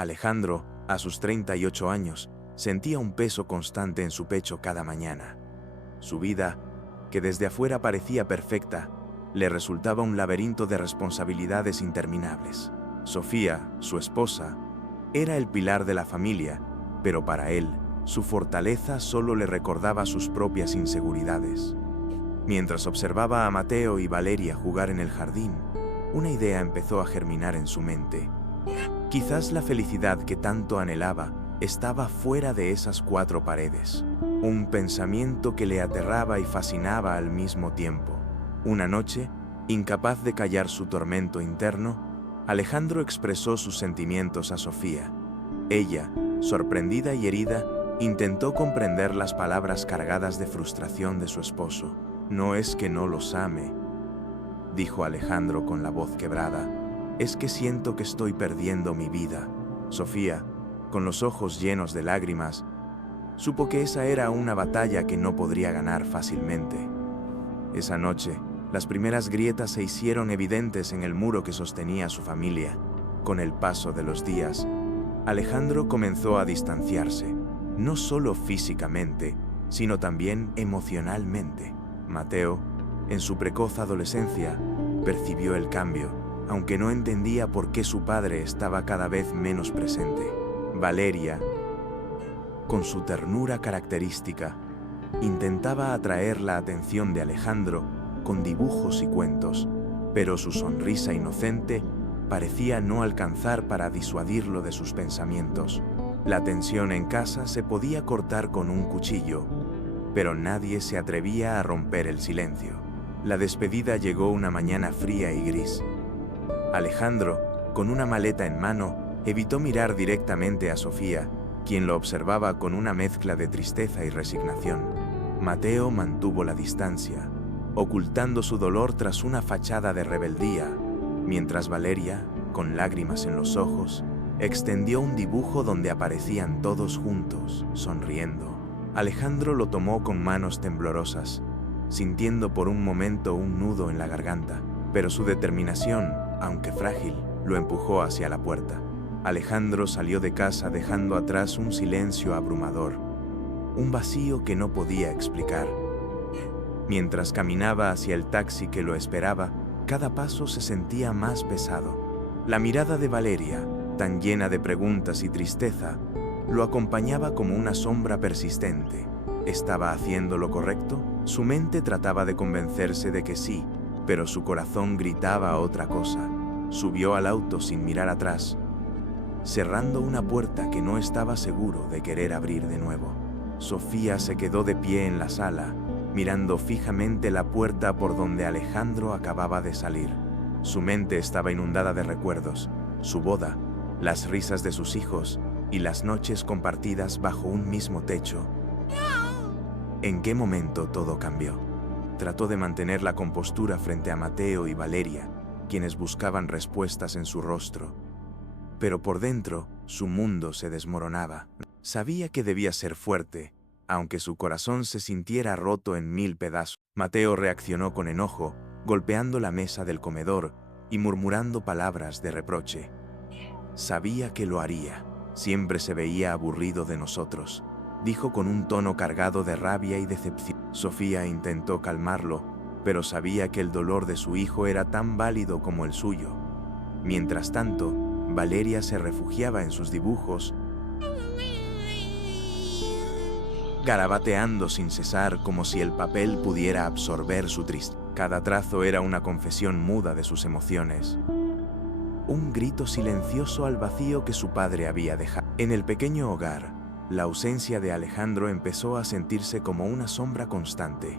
Alejandro, a sus 38 años, sentía un peso constante en su pecho cada mañana. Su vida, que desde afuera parecía perfecta, le resultaba un laberinto de responsabilidades interminables. Sofía, su esposa, era el pilar de la familia, pero para él, su fortaleza solo le recordaba sus propias inseguridades. Mientras observaba a Mateo y Valeria jugar en el jardín, una idea empezó a germinar en su mente. Quizás la felicidad que tanto anhelaba estaba fuera de esas 4 paredes. Un pensamiento que le aterraba y fascinaba al mismo tiempo. Una noche, incapaz de callar su tormento interno, Alejandro expresó sus sentimientos a Sofía. Ella, sorprendida y herida, intentó comprender las palabras cargadas de frustración de su esposo. «No es que no los ame», dijo Alejandro con la voz quebrada. «Es que siento que estoy perdiendo mi vida». Sofía, con los ojos llenos de lágrimas, supo que esa era una batalla que no podría ganar fácilmente. Esa noche, las primeras grietas se hicieron evidentes en el muro que sostenía a su familia. Con el paso de los días, Alejandro comenzó a distanciarse, no solo físicamente, sino también emocionalmente. Mateo, en su precoz adolescencia, percibió el cambio, aunque no entendía por qué su padre estaba cada vez menos presente. Valeria, con su ternura característica, intentaba atraer la atención de Alejandro con dibujos y cuentos, pero su sonrisa inocente parecía no alcanzar para disuadirlo de sus pensamientos. La tensión en casa se podía cortar con un cuchillo, pero nadie se atrevía a romper el silencio. La despedida llegó una mañana fría y gris. Alejandro, con una maleta en mano, evitó mirar directamente a Sofía, quien lo observaba con una mezcla de tristeza y resignación. Mateo mantuvo la distancia, ocultando su dolor tras una fachada de rebeldía, mientras Valeria, con lágrimas en los ojos, extendió un dibujo donde aparecían todos juntos, sonriendo. Alejandro lo tomó con manos temblorosas, sintiendo por un momento un nudo en la garganta, pero su determinación, aunque frágil, lo empujó hacia la puerta. Alejandro salió de casa dejando atrás un silencio abrumador, un vacío que no podía explicar. Mientras caminaba hacia el taxi que lo esperaba, cada paso se sentía más pesado. La mirada de Valeria, tan llena de preguntas y tristeza, lo acompañaba como una sombra persistente. ¿Estaba haciendo lo correcto? Su mente trataba de convencerse de que sí, pero su corazón gritaba otra cosa. Subió al auto sin mirar atrás, cerrando una puerta que no estaba seguro de querer abrir de nuevo. Sofía se quedó de pie en la sala, mirando fijamente la puerta por donde Alejandro acababa de salir. Su mente estaba inundada de recuerdos, su boda, las risas de sus hijos y las noches compartidas bajo un mismo techo. ¿En qué momento todo cambió? Trató de mantener la compostura frente a Mateo y Valeria, quienes buscaban respuestas en su rostro. Pero por dentro, su mundo se desmoronaba. Sabía que debía ser fuerte, aunque su corazón se sintiera roto en 1000 pedazos. Mateo reaccionó con enojo, golpeando la mesa del comedor y murmurando palabras de reproche. Sabía que lo haría. Siempre se veía aburrido de nosotros, dijo con un tono cargado de rabia y decepción. Sofía intentó calmarlo, pero sabía que el dolor de su hijo era tan válido como el suyo. Mientras tanto, Valeria se refugiaba en sus dibujos, garabateando sin cesar como si el papel pudiera absorber su tristeza. Cada trazo era una confesión muda de sus emociones, un grito silencioso al vacío que su padre había dejado. En el pequeño hogar, la ausencia de Alejandro empezó a sentirse como una sombra constante.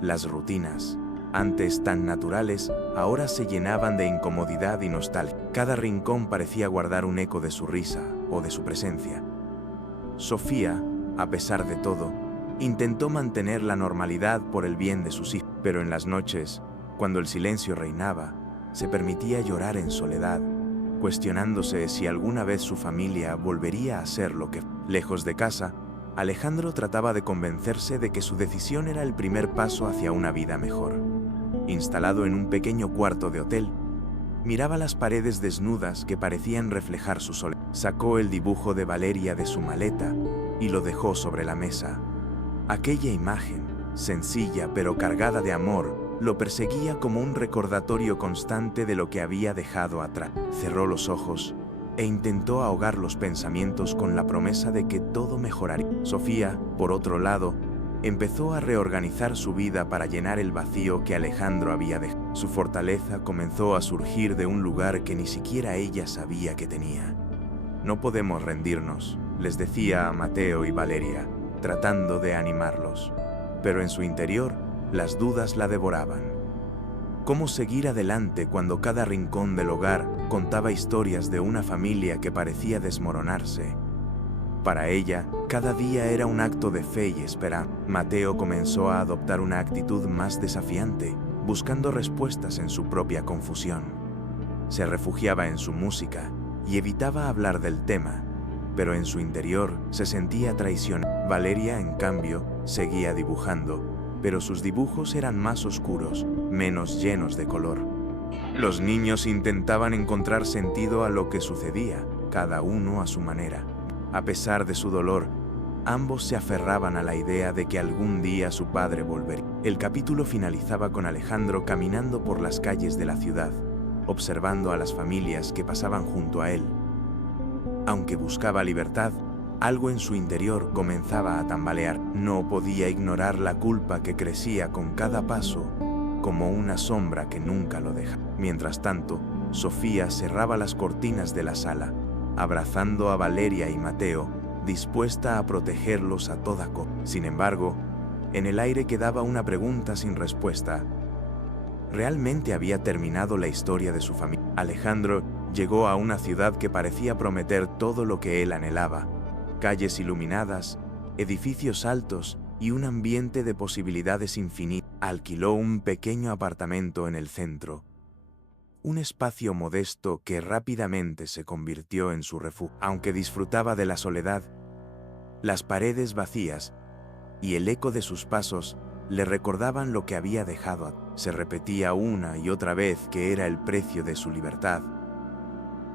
Las rutinas, antes tan naturales, ahora se llenaban de incomodidad y nostalgia. Cada rincón parecía guardar un eco de su risa o de su presencia. Sofía, a pesar de todo, intentó mantener la normalidad por el bien de sus hijos, pero en las noches, cuando el silencio reinaba, se permitía llorar en soledad, cuestionándose si alguna vez su familia volvería a ser lo que fue. Lejos de casa, Alejandro trataba de convencerse de que su decisión era el primer paso hacia una vida mejor. Instalado en un pequeño cuarto de hotel, miraba las paredes desnudas que parecían reflejar su soledad. Sacó el dibujo de Valeria de su maleta y lo dejó sobre la mesa. Aquella imagen, sencilla pero cargada de amor, lo perseguía como un recordatorio constante de lo que había dejado atrás. Cerró los ojos e intentó ahogar los pensamientos con la promesa de que todo mejoraría. Sofía, por otro lado, empezó a reorganizar su vida para llenar el vacío que Alejandro había dejado. Su fortaleza comenzó a surgir de un lugar que ni siquiera ella sabía que tenía. No podemos rendirnos, les decía a Mateo y Valeria, tratando de animarlos. Pero en su interior, las dudas la devoraban. ¿Cómo seguir adelante cuando cada rincón del hogar contaba historias de una familia que parecía desmoronarse? Para ella, cada día era un acto de fe y esperanza. Mateo comenzó a adoptar una actitud más desafiante, buscando respuestas en su propia confusión. Se refugiaba en su música y evitaba hablar del tema, pero en su interior se sentía traicionada. Valeria, en cambio, seguía dibujando, pero sus dibujos eran más oscuros, menos llenos de color. Los niños intentaban encontrar sentido a lo que sucedía, cada uno a su manera. A pesar de su dolor, ambos se aferraban a la idea de que algún día su padre volvería. El capítulo finalizaba con Alejandro caminando por las calles de la ciudad, observando a las familias que pasaban junto a él. Aunque buscaba libertad, algo en su interior comenzaba a tambalear. No podía ignorar la culpa que crecía con cada paso, como una sombra que nunca lo deja. Mientras tanto, Sofía cerraba las cortinas de la sala, abrazando a Valeria y Mateo, dispuesta a protegerlos a toda costa. Sin embargo, en el aire quedaba una pregunta sin respuesta. ¿Realmente había terminado la historia de su familia? Alejandro llegó a una ciudad que parecía prometer todo lo que él anhelaba: calles iluminadas, edificios altos y un ambiente de posibilidades infinitas. Alquiló un pequeño apartamento en el centro, un espacio modesto que rápidamente se convirtió en su refugio. Aunque disfrutaba de la soledad, las paredes vacías y el eco de sus pasos le recordaban lo que había dejado atrás. Se repetía una y otra vez que era el precio de su libertad,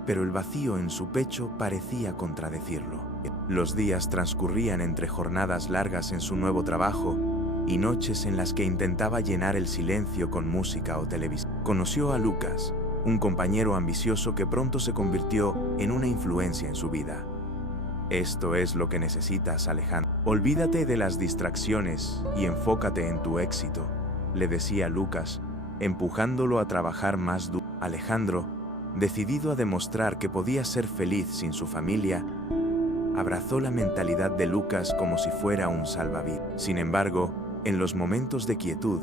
pero el vacío en su pecho parecía contradecirlo. Los días transcurrían entre jornadas largas en su nuevo trabajo y noches en las que intentaba llenar el silencio con música o televisión. Conoció a Lucas, un compañero ambicioso que pronto se convirtió en una influencia en su vida. Esto es lo que necesitas, Alejandro. Olvídate de las distracciones y enfócate en tu éxito, le decía Lucas, empujándolo a trabajar más duro. Alejandro, decidido a demostrar que podía ser feliz sin su familia, abrazó la mentalidad de Lucas como si fuera un salvavidas. Sin embargo, en los momentos de quietud,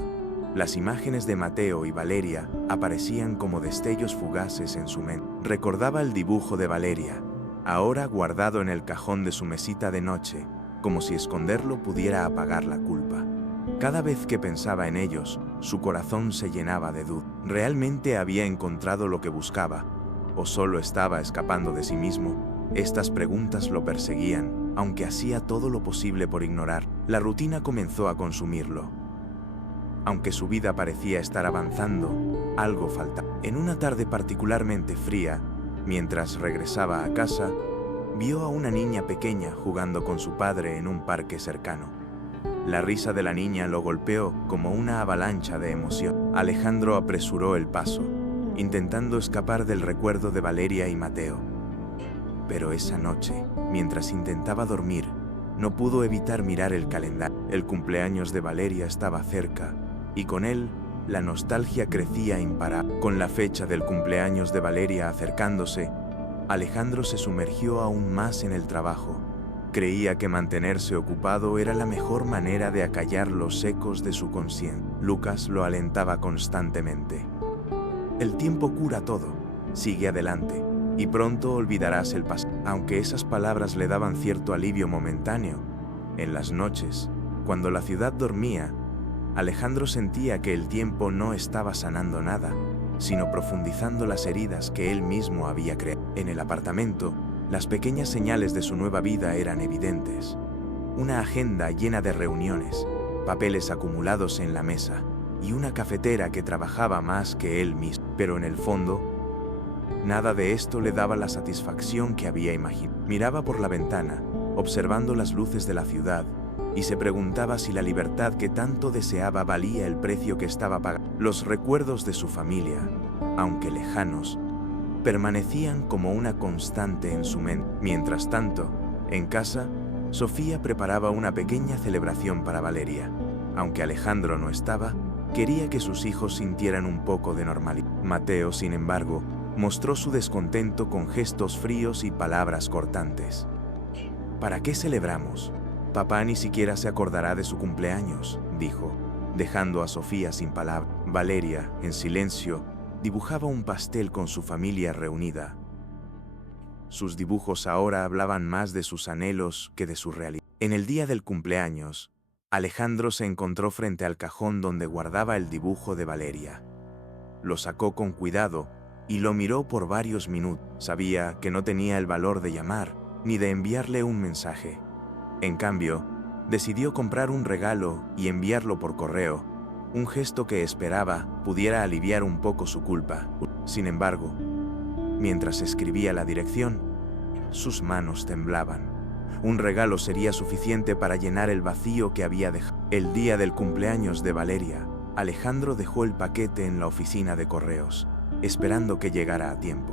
las imágenes de Mateo y Valeria aparecían como destellos fugaces en su mente. Recordaba el dibujo de Valeria, ahora guardado en el cajón de su mesita de noche, como si esconderlo pudiera apagar la culpa. Cada vez que pensaba en ellos, su corazón se llenaba de duda. ¿Realmente había encontrado lo que buscaba? ¿O solo estaba escapando de sí mismo? Estas preguntas lo perseguían, aunque hacía todo lo posible por ignorar. La rutina comenzó a consumirlo. Aunque su vida parecía estar avanzando, algo faltaba. En una tarde particularmente fría, mientras regresaba a casa, vio a una niña pequeña jugando con su padre en un parque cercano. La risa de la niña lo golpeó como una avalancha de emoción. Alejandro apresuró el paso, intentando escapar del recuerdo de Valeria y Mateo. Pero esa noche, mientras intentaba dormir, no pudo evitar mirar el calendario. El cumpleaños de Valeria estaba cerca, y con él, la nostalgia crecía imparable. Con la fecha del cumpleaños de Valeria acercándose, Alejandro se sumergió aún más en el trabajo. Creía que mantenerse ocupado era la mejor manera de acallar los ecos de su conciencia. Lucas lo alentaba constantemente. El tiempo cura todo, sigue adelante, y pronto olvidarás el pasado. Aunque esas palabras le daban cierto alivio momentáneo, en las noches, cuando la ciudad dormía, Alejandro sentía que el tiempo no estaba sanando nada, sino profundizando las heridas que él mismo había creado. En el apartamento, las pequeñas señales de su nueva vida eran evidentes. Una agenda llena de reuniones, papeles acumulados en la mesa y una cafetera que trabajaba más que él mismo. Pero en el fondo, Nada de esto le daba la satisfacción que había imaginado. Miraba por la ventana, observando las luces de la ciudad, y se preguntaba si la libertad que tanto deseaba valía el precio que estaba pagando. Los recuerdos de su familia, aunque lejanos, permanecían como una constante en su mente. Mientras tanto, en casa, Sofía preparaba una pequeña celebración para Valeria. Aunque Alejandro no estaba, quería que sus hijos sintieran un poco de normalidad. Mateo, sin embargo, mostró su descontento con gestos fríos y palabras cortantes. ¿Para qué celebramos? Papá ni siquiera se acordará de su cumpleaños, dijo, dejando a Sofía sin palabras. Valeria, en silencio, dibujaba un pastel con su familia reunida. Sus dibujos ahora hablaban más de sus anhelos que de su realidad. En el día del cumpleaños, Alejandro se encontró frente al cajón donde guardaba el dibujo de Valeria. Lo sacó con cuidado y lo miró por varios minutos. Sabía que no tenía el valor de llamar ni de enviarle un mensaje. En cambio, decidió comprar un regalo y enviarlo por correo, un gesto que esperaba pudiera aliviar un poco su culpa. Sin embargo, mientras escribía la dirección, sus manos temblaban. Un regalo sería suficiente para llenar el vacío que había dejado. El día del cumpleaños de Valeria, Alejandro dejó el paquete en la oficina de correos, esperando que llegara a tiempo.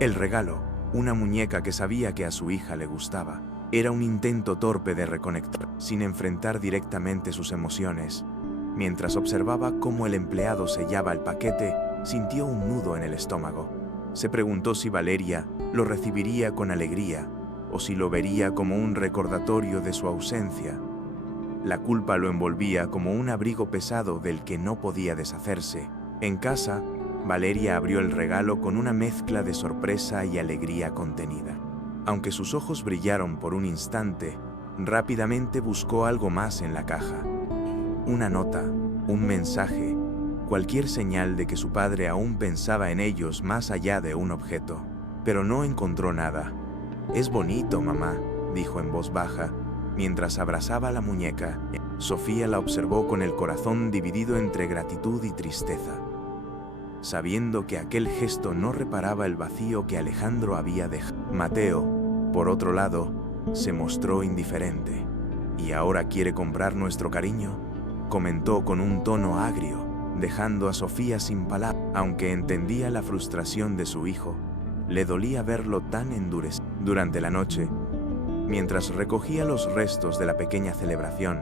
El regalo, una muñeca que sabía que a su hija le gustaba, era un intento torpe de reconectar, sin enfrentar directamente sus emociones. Mientras observaba cómo el empleado sellaba el paquete, sintió un nudo en el estómago. Se preguntó si Valeria lo recibiría con alegría o si lo vería como un recordatorio de su ausencia. La culpa lo envolvía como un abrigo pesado del que no podía deshacerse. En casa, Valeria abrió el regalo con una mezcla de sorpresa y alegría contenida. Aunque sus ojos brillaron por un instante, rápidamente buscó algo más en la caja. Una nota, un mensaje, cualquier señal de que su padre aún pensaba en ellos más allá de un objeto. Pero no encontró nada. «Es bonito, mamá», dijo en voz baja, mientras abrazaba la muñeca. Sofía la observó con el corazón dividido entre gratitud y tristeza, sabiendo que aquel gesto no reparaba el vacío que Alejandro había dejado. Mateo, por otro lado, se mostró indiferente. «¿Y ahora quiere comprar nuestro cariño?», comentó con un tono agrio, dejando a Sofía sin palabras. Aunque entendía la frustración de su hijo, le dolía verlo tan endurecido. Durante la noche, mientras recogía los restos de la pequeña celebración,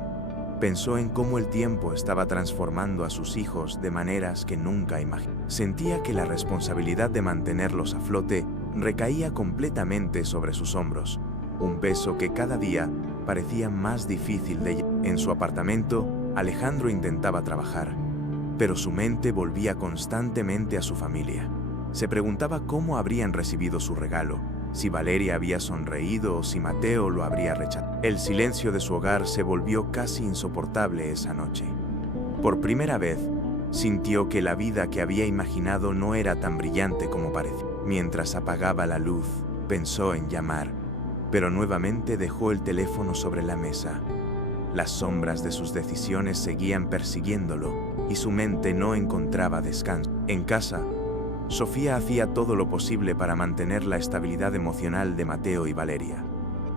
pensó en cómo el tiempo estaba transformando a sus hijos de maneras que nunca imaginó. Sentía que la responsabilidad de mantenerlos a flote recaía completamente sobre sus hombros, un peso que cada día parecía más difícil de llevar. En su apartamento, Alejandro intentaba trabajar, pero su mente volvía constantemente a su familia. Se preguntaba cómo habrían recibido su regalo, si Valeria había sonreído o si Mateo lo habría rechazado. El silencio de su hogar se volvió casi insoportable esa noche. Por primera vez, sintió que la vida que había imaginado no era tan brillante como parecía. Mientras apagaba la luz, pensó en llamar, pero nuevamente dejó el teléfono sobre la mesa. Las sombras de sus decisiones seguían persiguiéndolo y su mente no encontraba descanso. En casa, Sofía hacía todo lo posible para mantener la estabilidad emocional de Mateo y Valeria.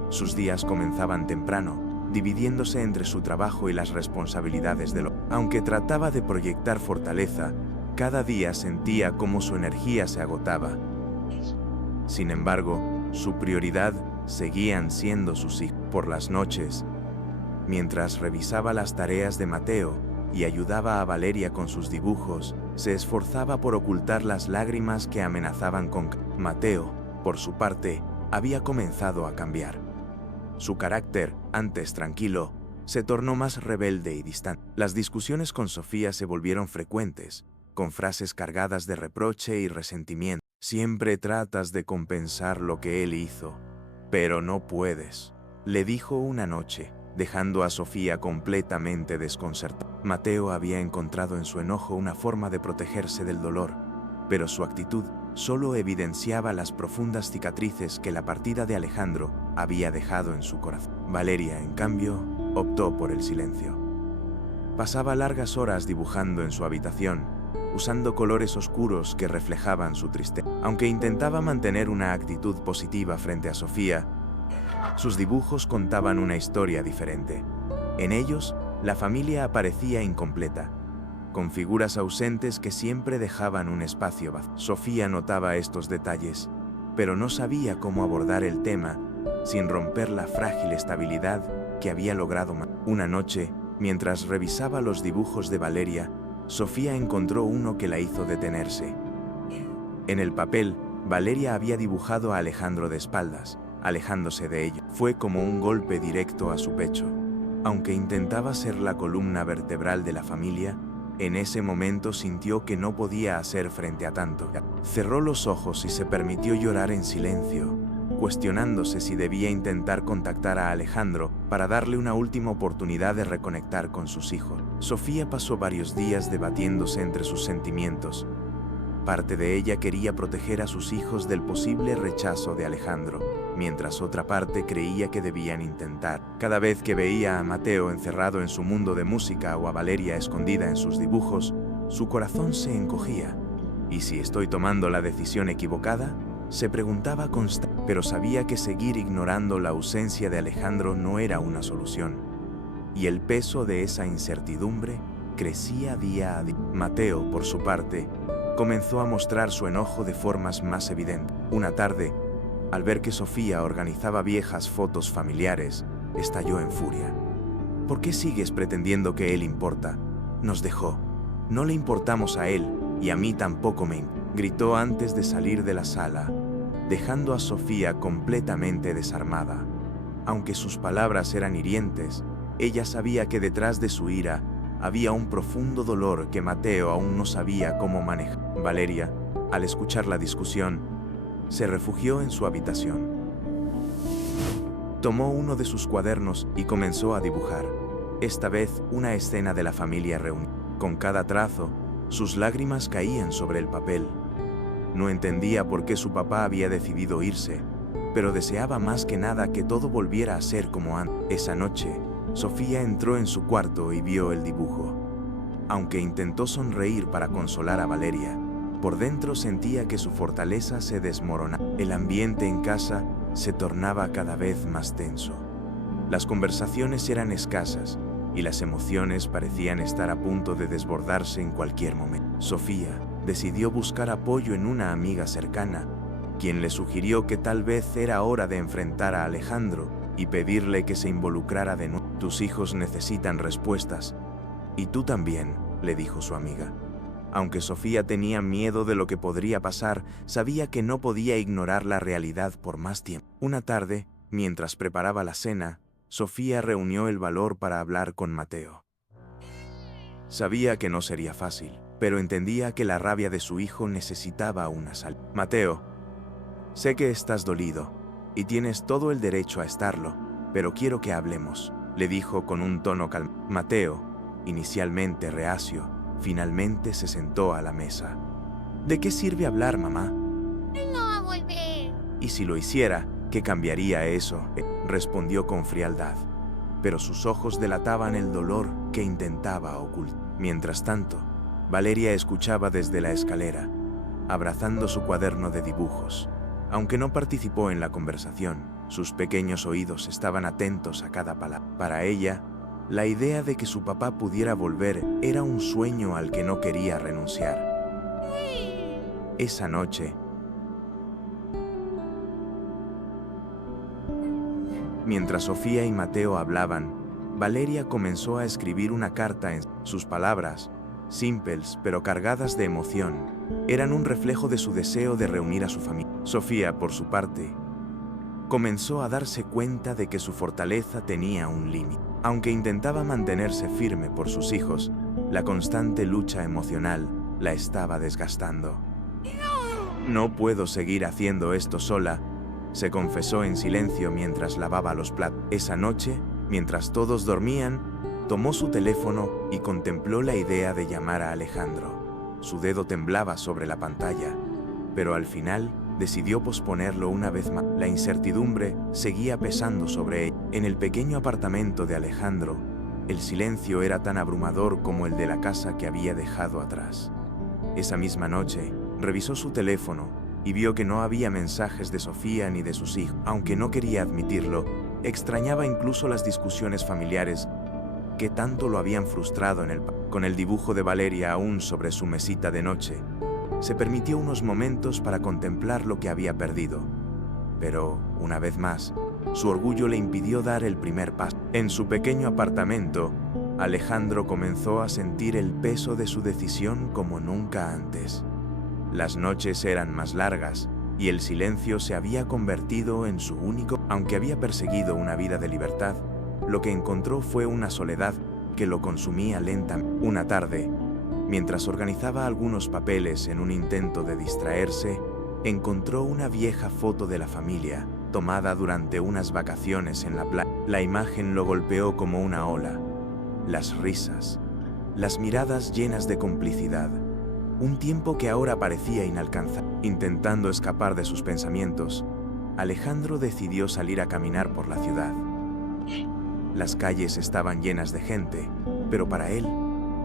Sus días comenzaban temprano, dividiéndose entre su trabajo y las responsabilidades del hogar. Aunque trataba de proyectar fortaleza, cada día sentía cómo su energía se agotaba. Sin embargo, su prioridad seguían siendo sus hijos. Por las noches, mientras revisaba las tareas de Mateo y ayudaba a Valeria con sus dibujos, se esforzaba por ocultar las lágrimas que amenazaban con caer. Mateo, por su parte, había comenzado a cambiar. Su carácter, antes tranquilo, se tornó más rebelde y distante. Las discusiones con Sofía se volvieron frecuentes, con frases cargadas de reproche y resentimiento. «Siempre tratas de compensar lo que él hizo, pero no puedes», le dijo una noche, dejando a Sofía completamente desconcertada. Mateo había encontrado en su enojo una forma de protegerse del dolor, pero su actitud solo evidenciaba las profundas cicatrices que la partida de Alejandro había dejado en su corazón. Valeria, en cambio, optó por el silencio. Pasaba largas horas dibujando en su habitación, usando colores oscuros que reflejaban su tristeza. Aunque intentaba mantener una actitud positiva frente a Sofía, sus dibujos contaban una historia diferente. En ellos, la familia aparecía incompleta, con figuras ausentes que siempre dejaban un espacio vacío. Sofía notaba estos detalles, pero no sabía cómo abordar el tema sin romper la frágil estabilidad que había logrado. Una noche, mientras revisaba los dibujos de Valeria, Sofía encontró uno que la hizo detenerse. En el papel, Valeria había dibujado a Alejandro de espaldas, alejándose de ella. Fue como un golpe directo a su pecho. Aunque intentaba ser la columna vertebral de la familia, en ese momento sintió que no podía hacer frente a tanto. Cerró los ojos y se permitió llorar en silencio, cuestionándose si debía intentar contactar a Alejandro para darle una última oportunidad de reconectar con sus hijos. Sofía pasó varios días debatiéndose entre sus sentimientos. Parte de ella quería proteger a sus hijos del posible rechazo de Alejandro, mientras otra parte creía que debían intentar. Cada vez que veía a Mateo encerrado en su mundo de música o a Valeria escondida en sus dibujos, su corazón se encogía. ¿Y si estoy tomando la decisión equivocada?, se preguntaba constantemente, pero sabía que seguir ignorando la ausencia de Alejandro no era una solución. Y el peso de esa incertidumbre crecía día a día. Mateo, por su parte, comenzó a mostrar su enojo de formas más evidentes. Una tarde, al ver que Sofía organizaba viejas fotos familiares, estalló en furia. ¿Por qué sigues pretendiendo que él importa? Nos dejó. No le importamos a él, y a mí tampoco me importa, gritó antes de salir de la sala, dejando a Sofía completamente desarmada. Aunque sus palabras eran hirientes, ella sabía que detrás de su ira había un profundo dolor que Mateo aún no sabía cómo manejar. Valeria, al escuchar la discusión, se refugió en su habitación. Tomó uno de sus cuadernos y comenzó a dibujar, esta vez una escena de la familia reunida. Con cada trazo, sus lágrimas caían sobre el papel. No entendía por qué su papá había decidido irse, pero deseaba más que nada que todo volviera a ser como antes. Esa noche, Sofía entró en su cuarto y vio el dibujo. Aunque intentó sonreír para consolar a Valeria, por dentro sentía que su fortaleza se desmoronaba. El ambiente en casa se tornaba cada vez más tenso. Las conversaciones eran escasas y las emociones parecían estar a punto de desbordarse en cualquier momento. Sofía decidió buscar apoyo en una amiga cercana, quien le sugirió que tal vez era hora de enfrentar a Alejandro y pedirle que se involucrara de nuevo. Tus hijos necesitan respuestas, y tú también, le dijo su amiga. Aunque Sofía tenía miedo de lo que podría pasar, sabía que no podía ignorar la realidad por más tiempo. Una tarde, mientras preparaba la cena, Sofía reunió el valor para hablar con Mateo. Sabía que no sería fácil, pero entendía que la rabia de su hijo necesitaba una salida. Mateo, sé que estás dolido, y tienes todo el derecho a estarlo, pero quiero que hablemos, le dijo con un tono calmado. Mateo, inicialmente reacio, finalmente se sentó a la mesa. ¿De qué sirve hablar, mamá? Él no va a volver. Y si lo hiciera, ¿qué cambiaría eso?, respondió con frialdad, pero sus ojos delataban el dolor que intentaba ocultar. Mientras tanto, Valeria escuchaba desde la escalera, abrazando su cuaderno de dibujos. Aunque no participó en la conversación, sus pequeños oídos estaban atentos a cada palabra. Para ella, la idea de que su papá pudiera volver era un sueño al que no quería renunciar. Esa noche, mientras Sofía y Mateo hablaban, Valeria comenzó a escribir una carta. Sus palabras, simples pero cargadas de emoción, eran un reflejo de su deseo de reunir a su familia. Sofía, por su parte, comenzó a darse cuenta de que su fortaleza tenía un límite. Aunque intentaba mantenerse firme por sus hijos, la constante lucha emocional la estaba desgastando. No puedo seguir haciendo esto sola, se confesó en silencio mientras lavaba los platos. Esa noche, mientras todos dormían, tomó su teléfono y contempló la idea de llamar a Alejandro. Su dedo temblaba sobre la pantalla, pero al final decidió posponerlo una vez más. La incertidumbre seguía pesando sobre él. En el pequeño apartamento de Alejandro, el silencio era tan abrumador como el de la casa que había dejado atrás. Esa misma noche, revisó su teléfono y vio que no había mensajes de Sofía ni de sus hijos. Aunque no quería admitirlo, extrañaba incluso las discusiones familiares que tanto lo habían frustrado con el dibujo de Valeria aún sobre su mesita de noche. Se permitió unos momentos para contemplar lo que había perdido. Pero, una vez más, su orgullo le impidió dar el primer paso. En su pequeño apartamento, Alejandro comenzó a sentir el peso de su decisión como nunca antes. Las noches eran más largas y el silencio se había convertido en su único. Aunque había perseguido una vida de libertad, lo que encontró fue una soledad que lo consumía lentamente. Una tarde, mientras organizaba algunos papeles en un intento de distraerse, encontró una vieja foto de la familia, tomada durante unas vacaciones en la playa. La imagen lo golpeó como una ola. Las risas, las miradas llenas de complicidad, un tiempo que ahora parecía inalcanzable. Intentando escapar de sus pensamientos, Alejandro decidió salir a caminar por la ciudad. Las calles estaban llenas de gente, pero para él,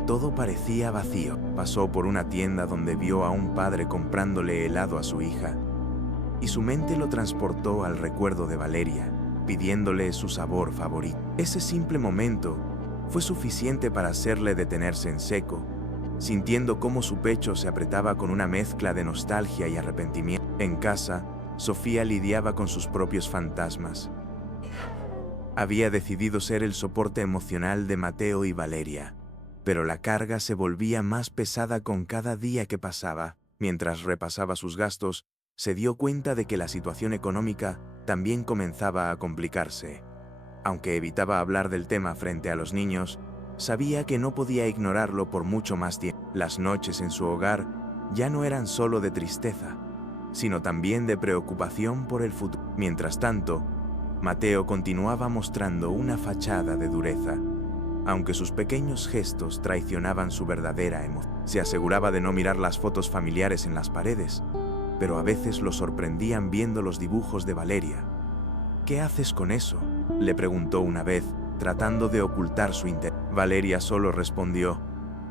todo parecía vacío. Pasó por una tienda donde vio a un padre comprándole helado a su hija, y su mente lo transportó al recuerdo de Valeria, pidiéndole su sabor favorito. Ese simple momento fue suficiente para hacerle detenerse en seco, sintiendo cómo su pecho se apretaba con una mezcla de nostalgia y arrepentimiento. En casa, Sofía lidiaba con sus propios fantasmas. Había decidido ser el soporte emocional de Mateo y Valeria, pero la carga se volvía más pesada con cada día que pasaba. Mientras repasaba sus gastos, se dio cuenta de que la situación económica también comenzaba a complicarse. Aunque evitaba hablar del tema frente a los niños, sabía que no podía ignorarlo por mucho más tiempo. Las noches en su hogar ya no eran solo de tristeza, sino también de preocupación por el futuro. Mientras tanto, Mateo continuaba mostrando una fachada de dureza, aunque sus pequeños gestos traicionaban su verdadera emoción. Se aseguraba de no mirar las fotos familiares en las paredes, pero a veces lo sorprendían viendo los dibujos de Valeria. ¿Qué haces con eso?, le preguntó una vez, tratando de ocultar su interés. Valeria solo respondió: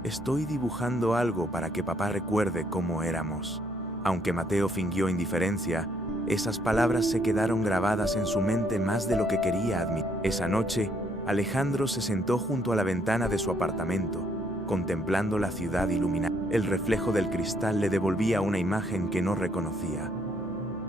estoy dibujando algo para que papá recuerde cómo éramos. Aunque Mateo fingió indiferencia, esas palabras se quedaron grabadas en su mente más de lo que quería admitir. Esa noche, Alejandro se sentó junto a la ventana de su apartamento, contemplando la ciudad iluminada. El reflejo del cristal le devolvía una imagen que no reconocía.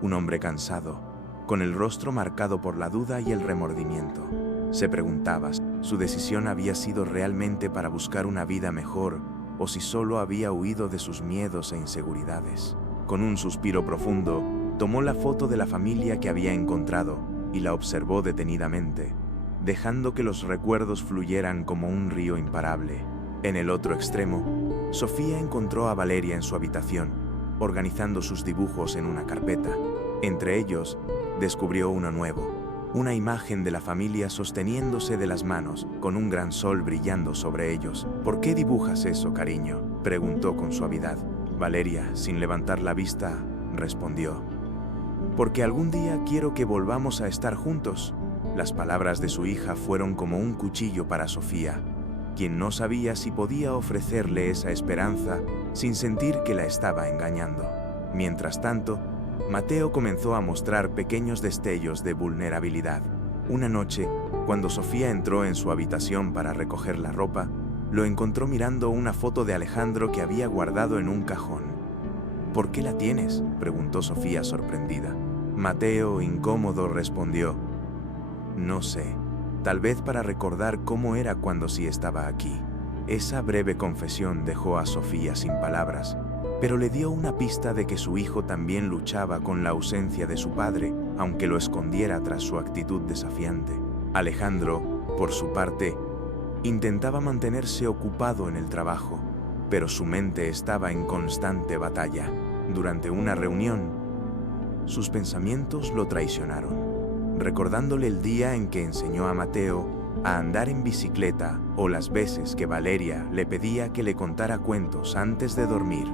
Un hombre cansado, con el rostro marcado por la duda y el remordimiento. Se preguntaba si su decisión había sido realmente para buscar una vida mejor o si solo había huido de sus miedos e inseguridades. Con un suspiro profundo, tomó la foto de la familia que había encontrado y la observó detenidamente, dejando que los recuerdos fluyeran como un río imparable. En el otro extremo, Sofía encontró a Valeria en su habitación, organizando sus dibujos en una carpeta. Entre ellos, descubrió uno nuevo, una imagen de la familia sosteniéndose de las manos, con un gran sol brillando sobre ellos. ¿Por qué dibujas eso, cariño?, preguntó con suavidad. Valeria, sin levantar la vista, respondió: porque algún día quiero que volvamos a estar juntos. Las palabras de su hija fueron como un cuchillo para Sofía, quien no sabía si podía ofrecerle esa esperanza sin sentir que la estaba engañando. Mientras tanto, Mateo comenzó a mostrar pequeños destellos de vulnerabilidad. Una noche, cuando Sofía entró en su habitación para recoger la ropa, lo encontró mirando una foto de Alejandro que había guardado en un cajón. ¿Por qué la tienes?, preguntó Sofía sorprendida. Mateo, incómodo, respondió: no sé, tal vez para recordar cómo era cuando sí estaba aquí. Esa breve confesión dejó a Sofía sin palabras, pero le dio una pista de que su hijo también luchaba con la ausencia de su padre, aunque lo escondiera tras su actitud desafiante. Alejandro, por su parte, intentaba mantenerse ocupado en el trabajo, pero su mente estaba en constante batalla. Durante una reunión, sus pensamientos lo traicionaron, recordándole el día en que enseñó a Mateo a andar en bicicleta o las veces que Valeria le pedía que le contara cuentos antes de dormir.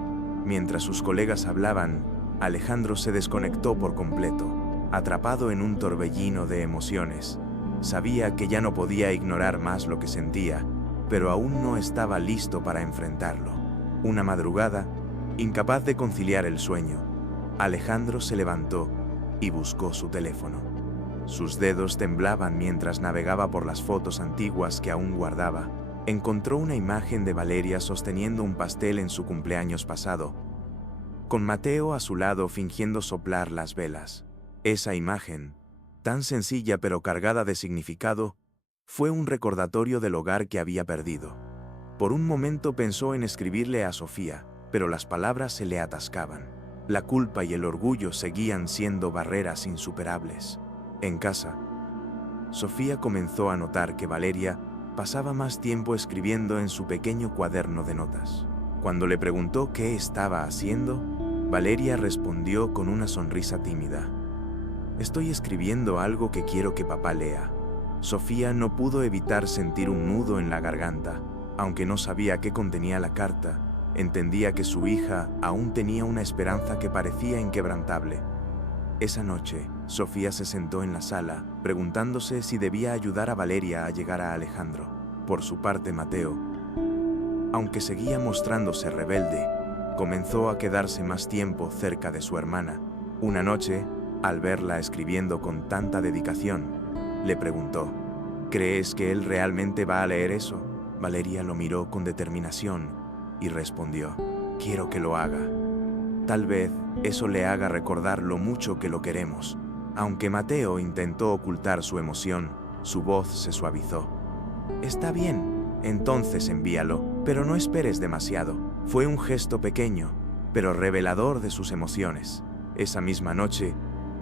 Mientras sus colegas hablaban, Alejandro se desconectó por completo, atrapado en un torbellino de emociones. Sabía que ya no podía ignorar más lo que sentía, pero aún no estaba listo para enfrentarlo. Una madrugada, Incapaz de conciliar el sueño, Alejandro se levantó y buscó su teléfono. Sus dedos temblaban mientras navegaba por las fotos antiguas que aún guardaba. Encontró una imagen de Valeria sosteniendo un pastel en su cumpleaños pasado, con Mateo a su lado fingiendo soplar las velas. Esa imagen, tan sencilla pero cargada de significado, fue un recordatorio del hogar que había perdido. Por un momento pensó en escribirle a Sofía, pero las palabras se le atascaban. La culpa y el orgullo seguían siendo barreras insuperables. En casa, Sofía comenzó a notar que Valeria pasaba más tiempo escribiendo en su pequeño cuaderno de notas. Cuando le preguntó qué estaba haciendo, Valeria respondió con una sonrisa tímida: «Estoy escribiendo algo que quiero que papá lea». Sofía no pudo evitar sentir un nudo en la garganta. Aunque no sabía qué contenía la carta, entendía que su hija aún tenía una esperanza que parecía inquebrantable. Esa noche, Sofía se sentó en la sala, preguntándose si debía ayudar a Valeria a llegar a Alejandro. Por su parte, Mateo, aunque seguía mostrándose rebelde, comenzó a quedarse más tiempo cerca de su hermana. Una noche, al verla escribiendo con tanta dedicación, le preguntó: «¿Crees que él realmente va a leer eso?». Valeria lo miró con determinación y respondió: «Quiero que lo haga. Tal vez eso le haga recordar lo mucho que lo queremos». Aunque Mateo intentó ocultar su emoción, su voz se suavizó. «Está bien, entonces envíalo, pero no esperes demasiado». Fue un gesto pequeño, pero revelador de sus emociones. Esa misma noche,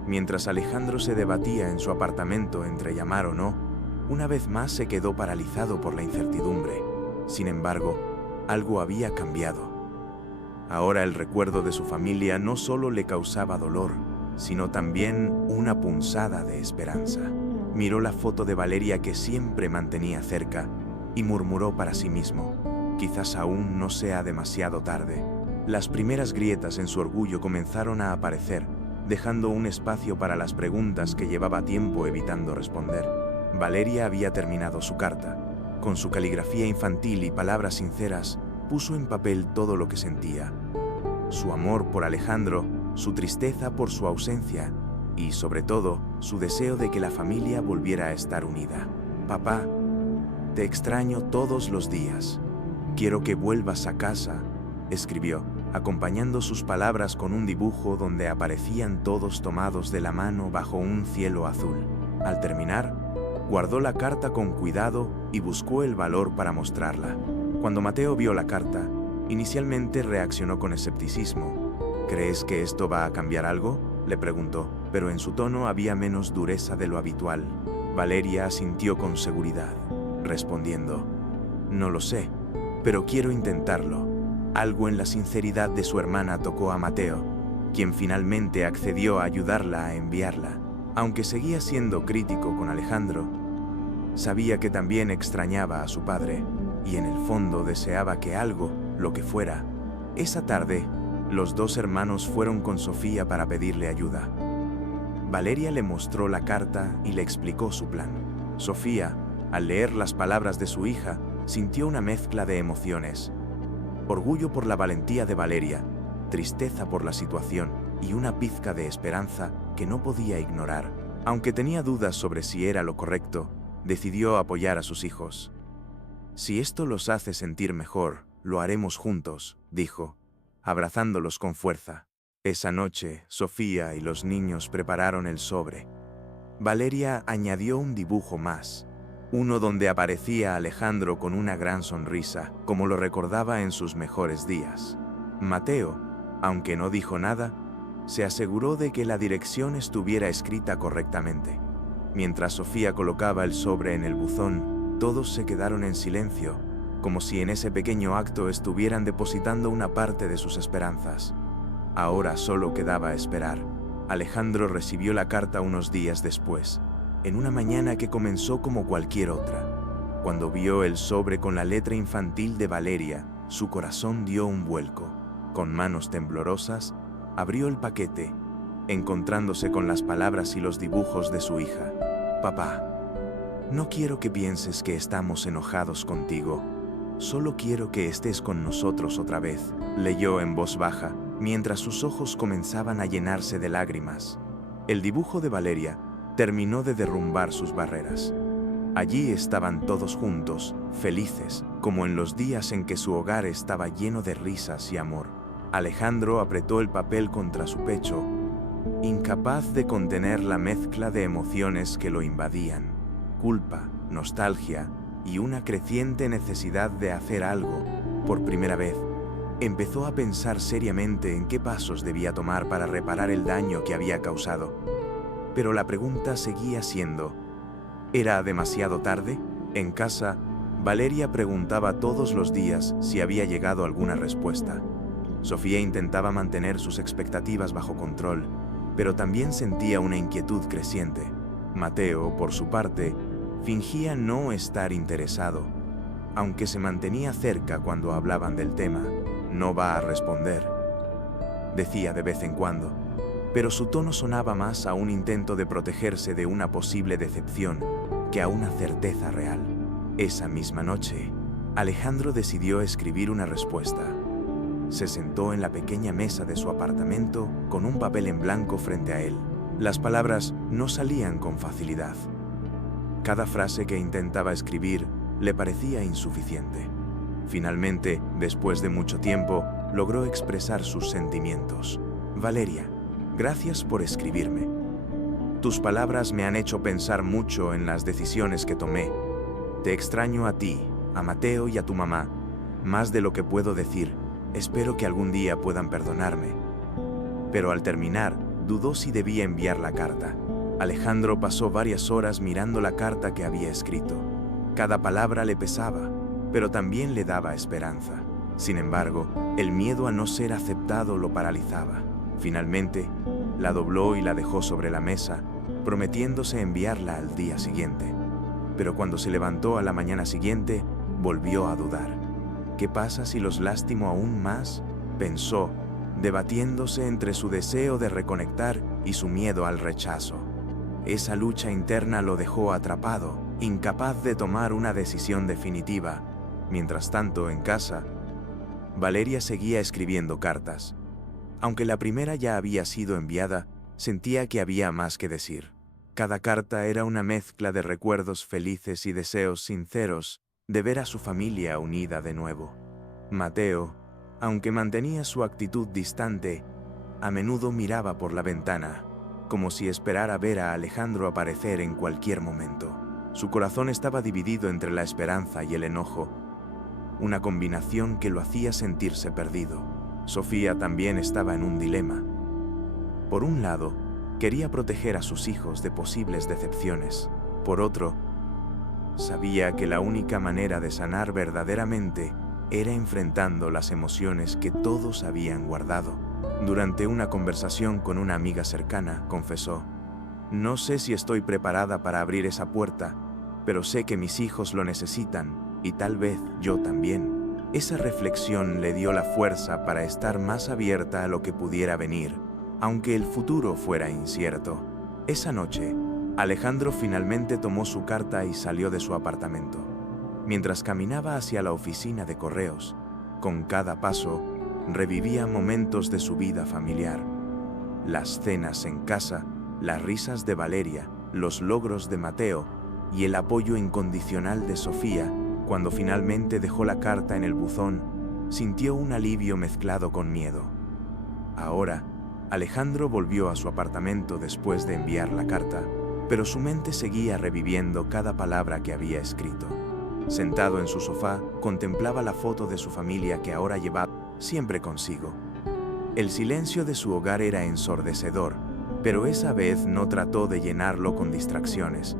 mientras Alejandro se debatía en su apartamento entre llamar o no, una vez más se quedó paralizado por la incertidumbre. Sin embargo, algo había cambiado. Ahora el recuerdo de su familia no solo le causaba dolor, sino también una punzada de esperanza. Miró la foto de Valeria que siempre mantenía cerca y murmuró para sí mismo: «Quizás aún no sea demasiado tarde». Las primeras grietas en su orgullo comenzaron a aparecer, dejando un espacio para las preguntas que llevaba tiempo evitando responder. Valeria había terminado su carta. Con su caligrafía infantil y palabras sinceras, puso en papel todo lo que sentía: su amor por Alejandro, su tristeza por su ausencia y, sobre todo, su deseo de que la familia volviera a estar unida. «Papá, te extraño todos los días. Quiero que vuelvas a casa», escribió, acompañando sus palabras con un dibujo donde aparecían todos tomados de la mano bajo un cielo azul. Al terminar, guardó la carta con cuidado y buscó el valor para mostrarla. Cuando Mateo vio la carta, inicialmente reaccionó con escepticismo. «¿Crees que esto va a cambiar algo?», le preguntó, pero en su tono había menos dureza de lo habitual. Valeria asintió con seguridad, respondiendo: «No lo sé, pero quiero intentarlo». Algo en la sinceridad de su hermana tocó a Mateo, quien finalmente accedió a ayudarla a enviarla. Aunque seguía siendo crítico con Alejandro, sabía que también extrañaba a su padre y en el fondo deseaba que algo, lo que fuera. Esa tarde, los dos hermanos fueron con Sofía para pedirle ayuda. Valeria le mostró la carta y le explicó su plan. Sofía, al leer las palabras de su hija, sintió una mezcla de emociones: orgullo por la valentía de Valeria, tristeza por la situación y una pizca de esperanza que no podía ignorar. Aunque tenía dudas sobre si era lo correcto, decidió apoyar a sus hijos. «Si esto los hace sentir mejor, lo haremos juntos», dijo, abrazándolos con fuerza. Esa noche, Sofía y los niños prepararon el sobre. Valeria añadió un dibujo más, uno donde aparecía Alejandro con una gran sonrisa, como lo recordaba en sus mejores días. Mateo, aunque no dijo nada, se aseguró de que la dirección estuviera escrita correctamente. Mientras Sofía colocaba el sobre en el buzón, todos se quedaron en silencio, como si en ese pequeño acto estuvieran depositando una parte de sus esperanzas. Ahora solo quedaba esperar. Alejandro recibió la carta unos días después, en una mañana que comenzó como cualquier otra. Cuando vio el sobre con la letra infantil de Valeria, su corazón dio un vuelco. Con manos temblorosas, abrió el paquete, encontrándose con las palabras y los dibujos de su hija. «Papá, no quiero que pienses que estamos enojados contigo. Solo quiero que estés con nosotros otra vez, leyó en voz baja, mientras sus ojos comenzaban a llenarse de lágrimas. El dibujo de Valeria terminó de derrumbar sus barreras. Allí estaban todos juntos, felices, como en los días en que su hogar estaba lleno de risas y amor. Alejandro apretó el papel contra su pecho, incapaz de contener la mezcla de emociones que lo invadían: culpa, nostalgia y una creciente necesidad de hacer algo. Por primera vez, empezó a pensar seriamente en qué pasos debía tomar para reparar el daño que había causado. Pero la pregunta seguía siendo: ¿era demasiado tarde? En casa, Valeria preguntaba todos los días si había llegado alguna respuesta. Sofía intentaba mantener sus expectativas bajo control, pero también sentía una inquietud creciente. Mateo, por su parte, fingía no estar interesado, aunque se mantenía cerca cuando hablaban del tema. «No va a responder», decía de vez en cuando, pero su tono sonaba más a un intento de protegerse de una posible decepción que a una certeza real. Esa misma noche, Alejandro decidió escribir una respuesta. Se sentó en la pequeña mesa de su apartamento con un papel en blanco frente a él. Las palabras no salían con facilidad. Cada frase que intentaba escribir le parecía insuficiente. Finalmente, después de mucho tiempo, logró expresar sus sentimientos. «Valeria, gracias por escribirme. Tus palabras me han hecho pensar mucho en las decisiones que tomé. Te extraño a ti, a Mateo y a tu mamá, más de lo que puedo decir. Espero que algún día puedan perdonarme». Pero al terminar, dudó si debía enviar la carta. Alejandro pasó varias horas mirando la carta que había escrito. Cada palabra le pesaba, pero también le daba esperanza. Sin embargo, el miedo a no ser aceptado lo paralizaba. Finalmente, la dobló y la dejó sobre la mesa, prometiéndose enviarla al día siguiente. Pero cuando se levantó a la mañana siguiente, volvió a dudar. «¿Qué pasa si los lastimo aún más?», pensó, debatiéndose entre su deseo de reconectar y su miedo al rechazo. Esa lucha interna lo dejó atrapado, incapaz de tomar una decisión definitiva. Mientras tanto, en casa, Valeria seguía escribiendo cartas. Aunque la primera ya había sido enviada, sentía que había más que decir. Cada carta era una mezcla de recuerdos felices y deseos sinceros de ver a su familia unida de nuevo. Mateo, aunque mantenía su actitud distante, a menudo miraba por la ventana, como si esperara ver a Alejandro aparecer en cualquier momento. Su corazón estaba dividido entre la esperanza y el enojo, una combinación que lo hacía sentirse perdido. Sofía también estaba en un dilema. Por un lado, quería proteger a sus hijos de posibles decepciones. Por otro, sabía que la única manera de sanar verdaderamente era enfrentando las emociones que todos habían guardado. Durante una conversación con una amiga cercana, confesó: «No sé si estoy preparada para abrir esa puerta, pero sé que mis hijos lo necesitan, y tal vez yo también». Esa reflexión le dio la fuerza para estar más abierta a lo que pudiera venir, aunque el futuro fuera incierto. Esa noche, Alejandro finalmente tomó su carta y salió de su apartamento. Mientras caminaba hacia la oficina de correos, con cada paso, revivía momentos de su vida familiar. Las cenas en casa, las risas de Valeria, los logros de Mateo y el apoyo incondicional de Sofía. Cuando finalmente dejó la carta en el buzón, sintió un alivio mezclado con miedo. Ahora, Alejandro volvió a su apartamento después de enviar la carta, pero su mente seguía reviviendo cada palabra que había escrito. Sentado en su sofá, contemplaba la foto de su familia que ahora llevaba siempre consigo. El silencio de su hogar era ensordecedor, pero esa vez no trató de llenarlo con distracciones.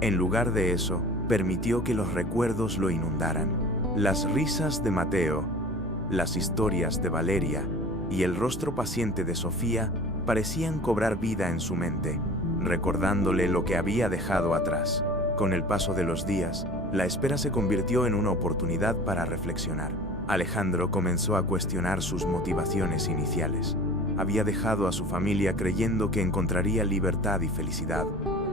En lugar de eso, permitió que los recuerdos lo inundaran. Las risas de Mateo, las historias de Valeria y el rostro paciente de Sofía parecían cobrar vida en su mente, recordándole lo que había dejado atrás. Con el paso de los días, la espera se convirtió en una oportunidad para reflexionar. Alejandro comenzó a cuestionar sus motivaciones iniciales. Había dejado a su familia creyendo que encontraría libertad y felicidad,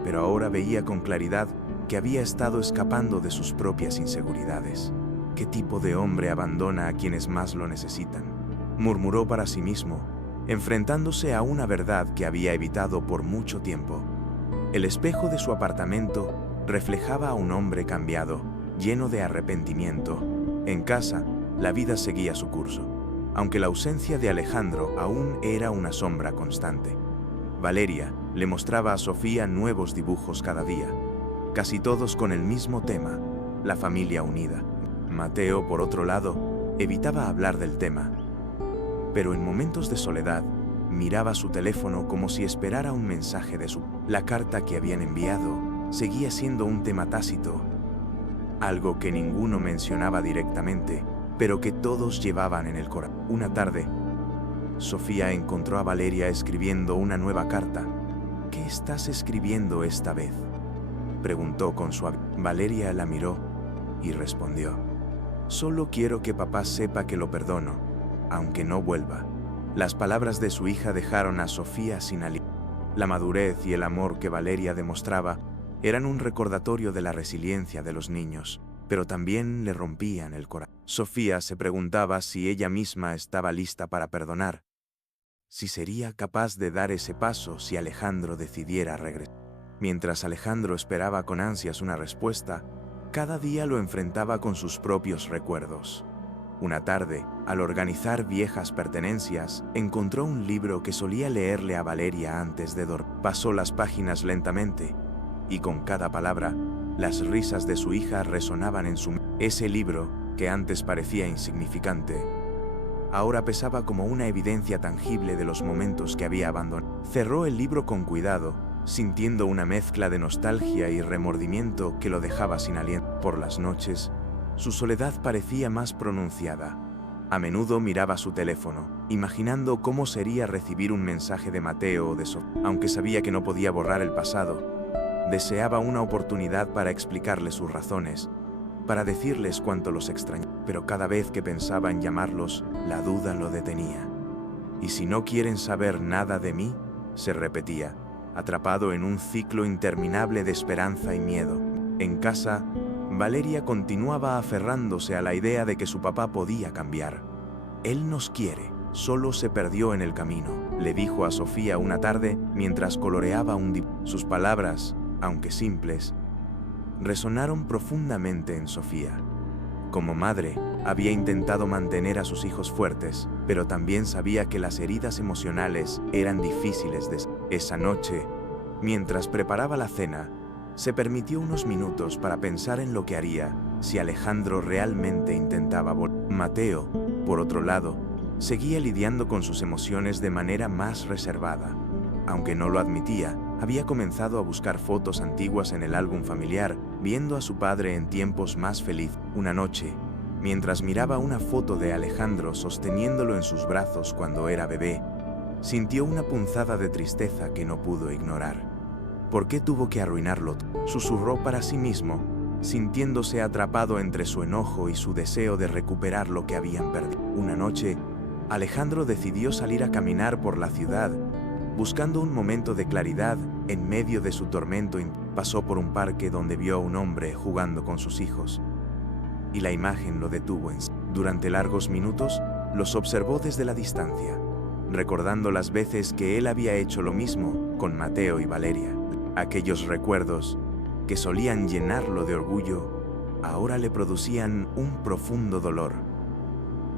pero ahora veía con claridad que había estado escapando de sus propias inseguridades. ¿Qué tipo de hombre abandona a quienes más lo necesitan?, murmuró para sí mismo, enfrentándose a una verdad que había evitado por mucho tiempo. El espejo de su apartamento reflejaba a un hombre cambiado, lleno de arrepentimiento. En casa, la vida seguía su curso, aunque la ausencia de Alejandro aún era una sombra constante. Valeria le mostraba a Sofía nuevos dibujos cada día, casi todos con el mismo tema: la familia unida. Mateo, por otro lado, evitaba hablar del tema, pero en momentos de soledad miraba su teléfono como si esperara un mensaje de su... La carta que habían enviado seguía siendo un tema tácito, algo que ninguno mencionaba directamente, pero que todos llevaban en el corazón. Una tarde, Sofía encontró a Valeria escribiendo una nueva carta. ¿Qué estás escribiendo esta vez?, preguntó con suavidad. Valeria la miró y respondió: solo quiero que papá sepa que lo perdono, aunque no vuelva. Las palabras de su hija dejaron a Sofía sin aliento. La madurez y el amor que Valeria demostraba eran un recordatorio de la resiliencia de los niños, pero también le rompían el corazón. Sofía se preguntaba si ella misma estaba lista para perdonar, si sería capaz de dar ese paso si Alejandro decidiera regresar. Mientras Alejandro esperaba con ansias una respuesta, cada día lo enfrentaba con sus propios recuerdos. Una tarde, al organizar viejas pertenencias, encontró un libro que solía leerle a Valeria antes de dormir. Pasó las páginas lentamente, y con cada palabra, las risas de su hija resonaban en su mente. Ese libro, que antes parecía insignificante, ahora pesaba como una evidencia tangible de los momentos que había abandonado. Cerró el libro con cuidado, sintiendo una mezcla de nostalgia y remordimiento que lo dejaba sin aliento. Por las noches, su soledad parecía más pronunciada. A menudo miraba su teléfono, imaginando cómo sería recibir un mensaje de Mateo o de Sofía. Aunque sabía que no podía borrar el pasado, deseaba una oportunidad para explicarles sus razones, para decirles cuánto los extrañaba. Pero cada vez que pensaba en llamarlos, la duda lo detenía. ¿Y si no quieren saber nada de mí?, se repetía, atrapado en un ciclo interminable de esperanza y miedo. En casa, Valeria continuaba aferrándose a la idea de que su papá podía cambiar. Él nos quiere, solo se perdió en el camino, le dijo a Sofía una tarde mientras coloreaba un dibujo. Sus palabras, aunque simples, resonaron profundamente en Sofía. Como madre, había intentado mantener a sus hijos fuertes, pero también sabía que las heridas emocionales eran difíciles de sanar. Esa noche, mientras preparaba la cena, se permitió unos minutos para pensar en lo que haría si Alejandro realmente intentaba volver. Mateo, por otro lado, seguía lidiando con sus emociones de manera más reservada. Aunque no lo admitía, había comenzado a buscar fotos antiguas en el álbum familiar, viendo a su padre en tiempos más felices. Una noche, mientras miraba una foto de Alejandro sosteniéndolo en sus brazos cuando era bebé, sintió una punzada de tristeza que no pudo ignorar. ¿Por qué tuvo que arruinarlo? Susurró para sí mismo, sintiéndose atrapado entre su enojo y su deseo de recuperar lo que habían perdido. Una noche, Alejandro decidió salir a caminar por la ciudad, buscando un momento de claridad en medio de su tormento. Pasó por un parque donde vio a un hombre jugando con sus hijos, y la imagen lo detuvo en sí. Durante largos minutos, los observó desde la distancia, recordando las veces que él había hecho lo mismo con Mateo y Valeria. Aquellos recuerdos, que solían llenarlo de orgullo, ahora le producían un profundo dolor.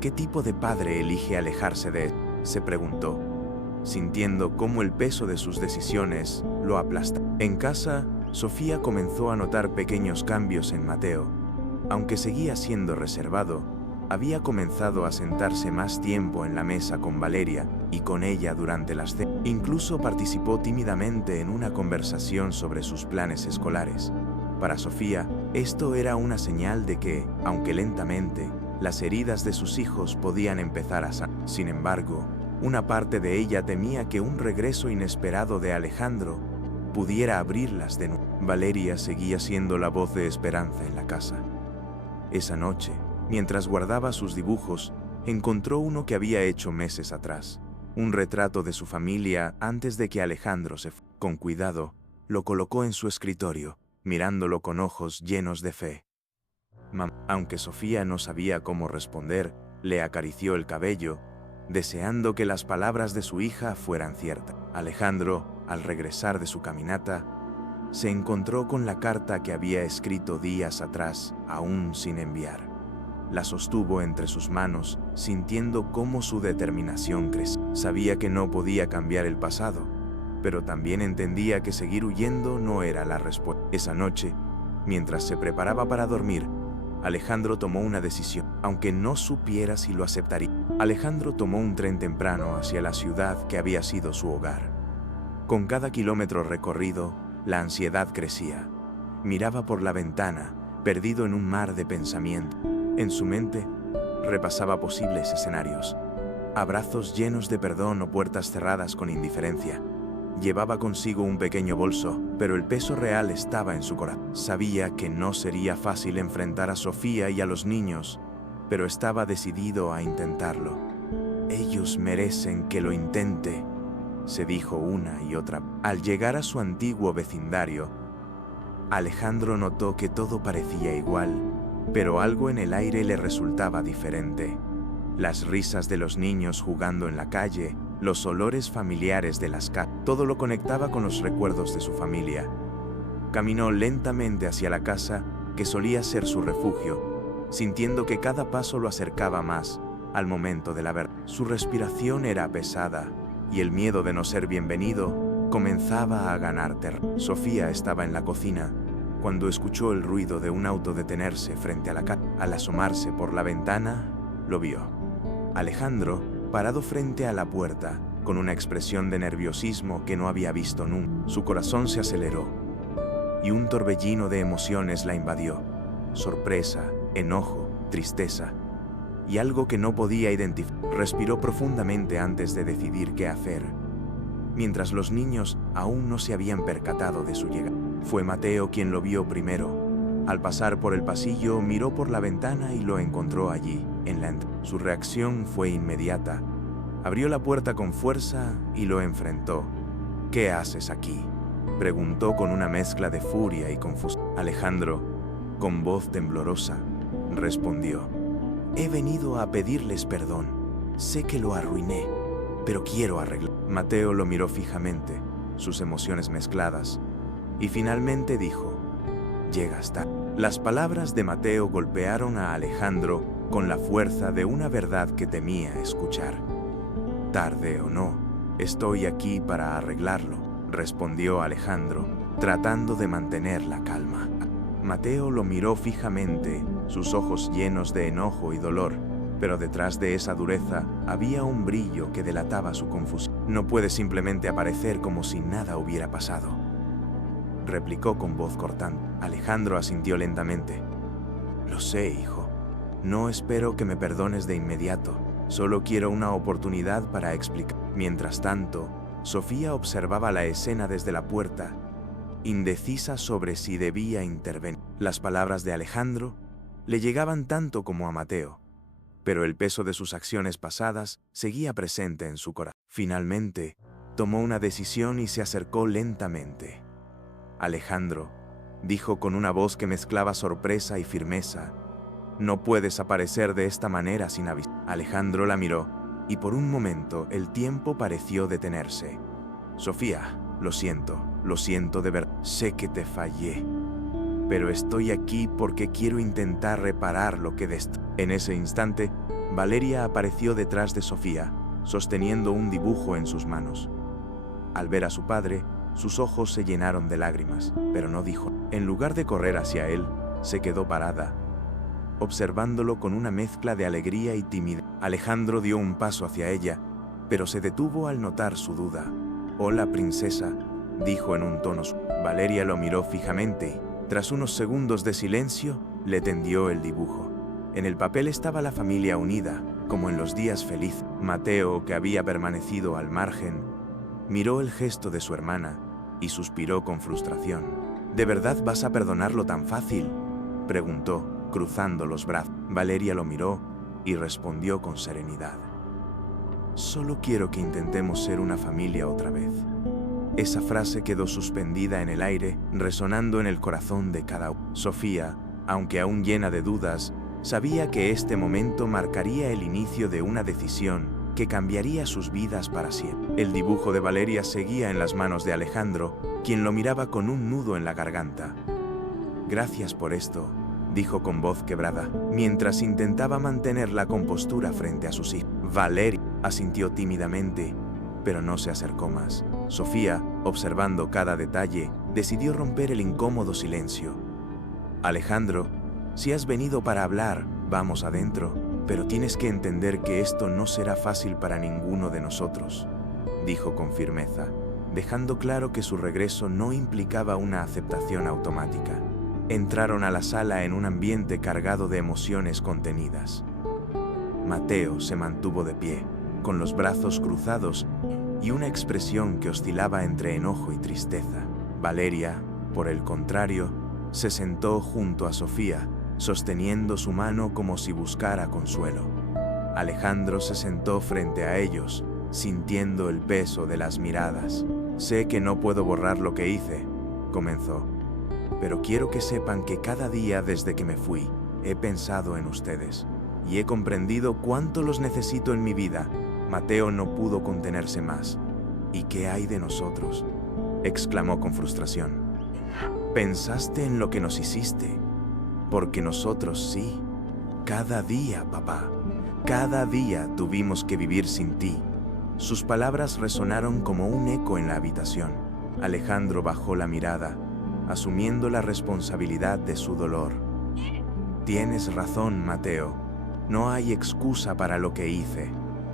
¿Qué tipo de padre elige alejarse de él?, se preguntó, sintiendo cómo el peso de sus decisiones lo aplastaba. En casa, Sofía comenzó a notar pequeños cambios en Mateo. Aunque seguía siendo reservado, había comenzado a sentarse más tiempo en la mesa con Valeria y con ella durante las cenas. Incluso participó tímidamente en una conversación sobre sus planes escolares. Para Sofía, esto era una señal de que, aunque lentamente, las heridas de sus hijos podían empezar a sanar. Sin embargo, una parte de ella temía que un regreso inesperado de Alejandro pudiera abrirlas de nuevo. Valeria seguía siendo la voz de esperanza en la casa. Esa noche, mientras guardaba sus dibujos, encontró uno que había hecho meses atrás, un retrato de su familia antes de que Alejandro se fuera. Con cuidado, lo colocó en su escritorio, mirándolo con ojos llenos de fe. Aunque Sofía no sabía cómo responder, le acarició el cabello, deseando que las palabras de su hija fueran ciertas. Alejandro, al regresar de su caminata, se encontró con la carta que había escrito días atrás, aún sin enviar. La sostuvo entre sus manos, sintiendo cómo su determinación crecía. Sabía que no podía cambiar el pasado, pero también entendía que seguir huyendo no era la respuesta. Esa noche, mientras se preparaba para dormir, Alejandro tomó una decisión, aunque no supiera si lo aceptaría. Alejandro tomó un tren temprano hacia la ciudad que había sido su hogar. Con cada kilómetro recorrido, la ansiedad crecía. Miraba por la ventana, perdido en un mar de pensamientos. En su mente, repasaba posibles escenarios. Abrazos llenos de perdón o puertas cerradas con indiferencia. Llevaba consigo un pequeño bolso, pero el peso real estaba en su corazón. Sabía que no sería fácil enfrentar a Sofía y a los niños, pero estaba decidido a intentarlo. Ellos merecen que lo intente, se dijo una y otra. Al llegar a su antiguo vecindario, Alejandro notó que todo parecía igual, pero algo en el aire le resultaba diferente. Las risas de los niños jugando en la calle, los olores familiares de las casas, todo lo conectaba con los recuerdos de su familia. Caminó lentamente hacia la casa que solía ser su refugio, sintiendo que cada paso lo acercaba más al momento de la verdad. Su respiración era pesada y el miedo de no ser bienvenido comenzaba a ganar terreno. Sofía estaba en la cocina cuando escuchó el ruido de un auto detenerse frente a la casa. Al asomarse por la ventana, lo vio. Alejandro, parado frente a la puerta, con una expresión de nerviosismo que no había visto nunca. Su corazón se aceleró y un torbellino de emociones la invadió. Sorpresa, enojo, tristeza y algo que no podía identificar. Respiró profundamente antes de decidir qué hacer, mientras los niños aún no se habían percatado de su llegada. Fue Mateo quien lo vio primero. Al pasar por el pasillo, miró por la ventana y lo encontró allí, en la entrada. Su reacción fue inmediata. Abrió la puerta con fuerza y lo enfrentó. ¿Qué haces aquí?, preguntó con una mezcla de furia y confusión. Alejandro, con voz temblorosa, respondió: he venido a pedirles perdón. Sé que lo arruiné, pero quiero arreglar. Mateo lo miró fijamente, sus emociones mezcladas, y finalmente dijo: llegas tarde. Las palabras de Mateo golpearon a Alejandro con la fuerza de una verdad que temía escuchar. Tarde o no, estoy aquí para arreglarlo, respondió Alejandro, tratando de mantener la calma. Mateo lo miró fijamente, sus ojos llenos de enojo y dolor, pero detrás de esa dureza había un brillo que delataba su confusión. No puede simplemente aparecer como si nada hubiera pasado, replicó con voz cortante. Alejandro asintió lentamente. Lo sé, hijo. No espero que me perdones de inmediato. Solo quiero una oportunidad para explicar. Mientras tanto, Sofía observaba la escena desde la puerta, indecisa sobre si debía intervenir. Las palabras de Alejandro le llegaban tanto como a Mateo, pero el peso de sus acciones pasadas seguía presente en su corazón. Finalmente, tomó una decisión y se acercó lentamente. Alejandro, dijo con una voz que mezclaba sorpresa y firmeza, no puedes aparecer de esta manera sin aviso. Alejandro la miró, y por un momento el tiempo pareció detenerse. Sofía, lo siento de verdad. Sé que te fallé, pero estoy aquí porque quiero intentar reparar lo que destruyó. En ese instante, Valeria apareció detrás de Sofía, sosteniendo un dibujo en sus manos. Al ver a su padre, sus ojos se llenaron de lágrimas, pero no dijo. En lugar de correr hacia él, se quedó parada, observándolo con una mezcla de alegría y timidez. Alejandro dio un paso hacia ella, pero se detuvo al notar su duda. Hola, princesa, dijo en un tono suave. Valeria lo miró fijamente y, tras unos segundos de silencio, le tendió el dibujo. En el papel estaba la familia unida, como en los días felices. Mateo, que había permanecido al margen, miró el gesto de su hermana y suspiró con frustración. ¿De verdad vas a perdonarlo tan fácil?, preguntó, cruzando los brazos. Valeria lo miró y respondió con serenidad: solo quiero que intentemos ser una familia otra vez. Esa frase quedó suspendida en el aire, resonando en el corazón de cada uno. Sofía, Aunque aún llena de dudas, sabía que este momento marcaría el inicio de una decisión que cambiaría sus vidas para siempre. El dibujo de Valeria seguía en las manos de Alejandro, quien lo miraba con un nudo en la garganta. «Gracias por esto», dijo con voz quebrada, mientras intentaba mantener la compostura frente a sus hijos. Valeria asintió tímidamente, pero no se acercó más. Sofía, observando cada detalle, decidió romper el incómodo silencio. «Alejandro, si has venido para hablar, vamos adentro, pero tienes que entender que esto no será fácil para ninguno de nosotros», dijo con firmeza, dejando claro que su regreso no implicaba una aceptación automática. Entraron a la sala en un ambiente cargado de emociones contenidas. Mateo se mantuvo de pie, con los brazos cruzados y una expresión que oscilaba entre enojo y tristeza. Valeria, por el contrario, se sentó junto a Sofía, sosteniendo su mano como si buscara consuelo. Alejandro se sentó frente a ellos, sintiendo el peso de las miradas. «Sé que no puedo borrar lo que hice», comenzó, «pero quiero que sepan que cada día desde que me fui, he pensado en ustedes, y he comprendido cuánto los necesito en mi vida». Mateo no pudo contenerse más. «¿Y qué hay de nosotros?», exclamó con frustración. «¿Pensaste en lo que nos hiciste? Porque nosotros sí. Cada día, papá, cada día tuvimos que vivir sin ti». Sus palabras resonaron como un eco en la habitación. Alejandro bajó la mirada, asumiendo la responsabilidad de su dolor. «Tienes razón, Mateo. No hay excusa para lo que hice.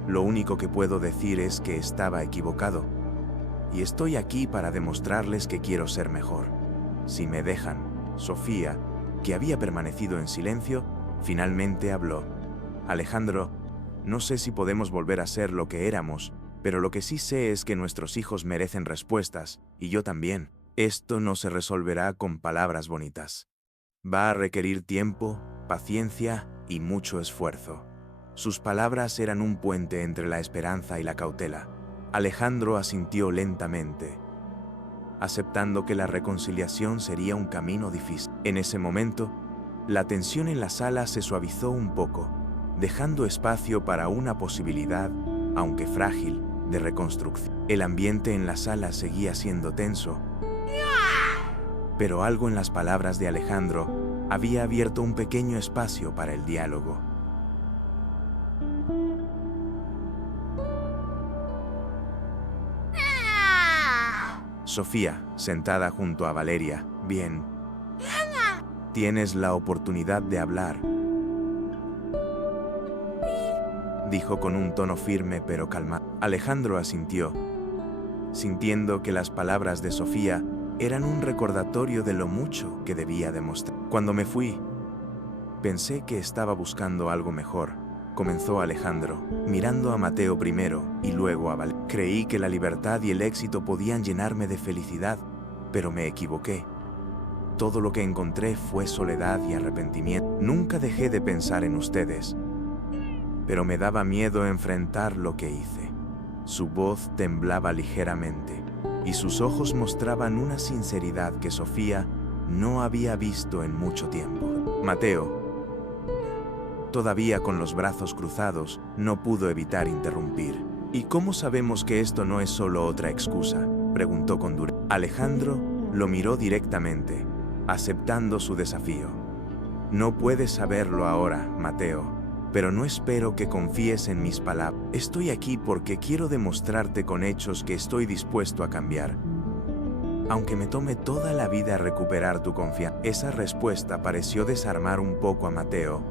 Lo único que puedo decir es que estaba equivocado. Y estoy aquí para demostrarles que quiero ser mejor. Si me dejan». Sofía, que había permanecido en silencio, finalmente habló. «Alejandro, no sé si podemos volver a ser lo que éramos, pero lo que sí sé es que nuestros hijos merecen respuestas, y yo también. Esto no se resolverá con palabras bonitas. Va a requerir tiempo, paciencia y mucho esfuerzo». Sus palabras eran un puente entre la esperanza y la cautela. Alejandro asintió lentamente, aceptando que la reconciliación sería un camino difícil. En ese momento, la tensión en la sala se suavizó un poco, dejando espacio para una posibilidad, aunque frágil, de reconstrucción. El ambiente en la sala seguía siendo tenso, pero algo en las palabras de Alejandro había abierto un pequeño espacio para el diálogo. Sofía, sentada junto a Valeria, «Bien. Tienes la oportunidad de hablar», dijo con un tono firme pero calmado. Alejandro asintió, sintiendo que las palabras de Sofía eran un recordatorio de lo mucho que debía demostrar. «Cuando me fui, pensé que estaba buscando algo mejor», comenzó Alejandro, mirando a Mateo primero y luego a Valeria. «Creí que la libertad y el éxito podían llenarme de felicidad, pero me equivoqué. Todo lo que encontré fue soledad y arrepentimiento. Nunca dejé de pensar en ustedes, pero me daba miedo enfrentar lo que hice». Su voz temblaba ligeramente, y sus ojos mostraban una sinceridad que Sofía no había visto en mucho tiempo. Mateo, todavía con los brazos cruzados, no pudo evitar interrumpir. «¿Y cómo sabemos que esto no es solo otra excusa?», preguntó con dureza. Alejandro lo miró directamente, aceptando su desafío. «No puedes saberlo ahora, Mateo, pero no espero que confíes en mis palabras. Estoy aquí porque quiero demostrarte con hechos que estoy dispuesto a cambiar, aunque me tome toda la vida recuperar tu confianza». Esa respuesta pareció desarmar un poco a Mateo,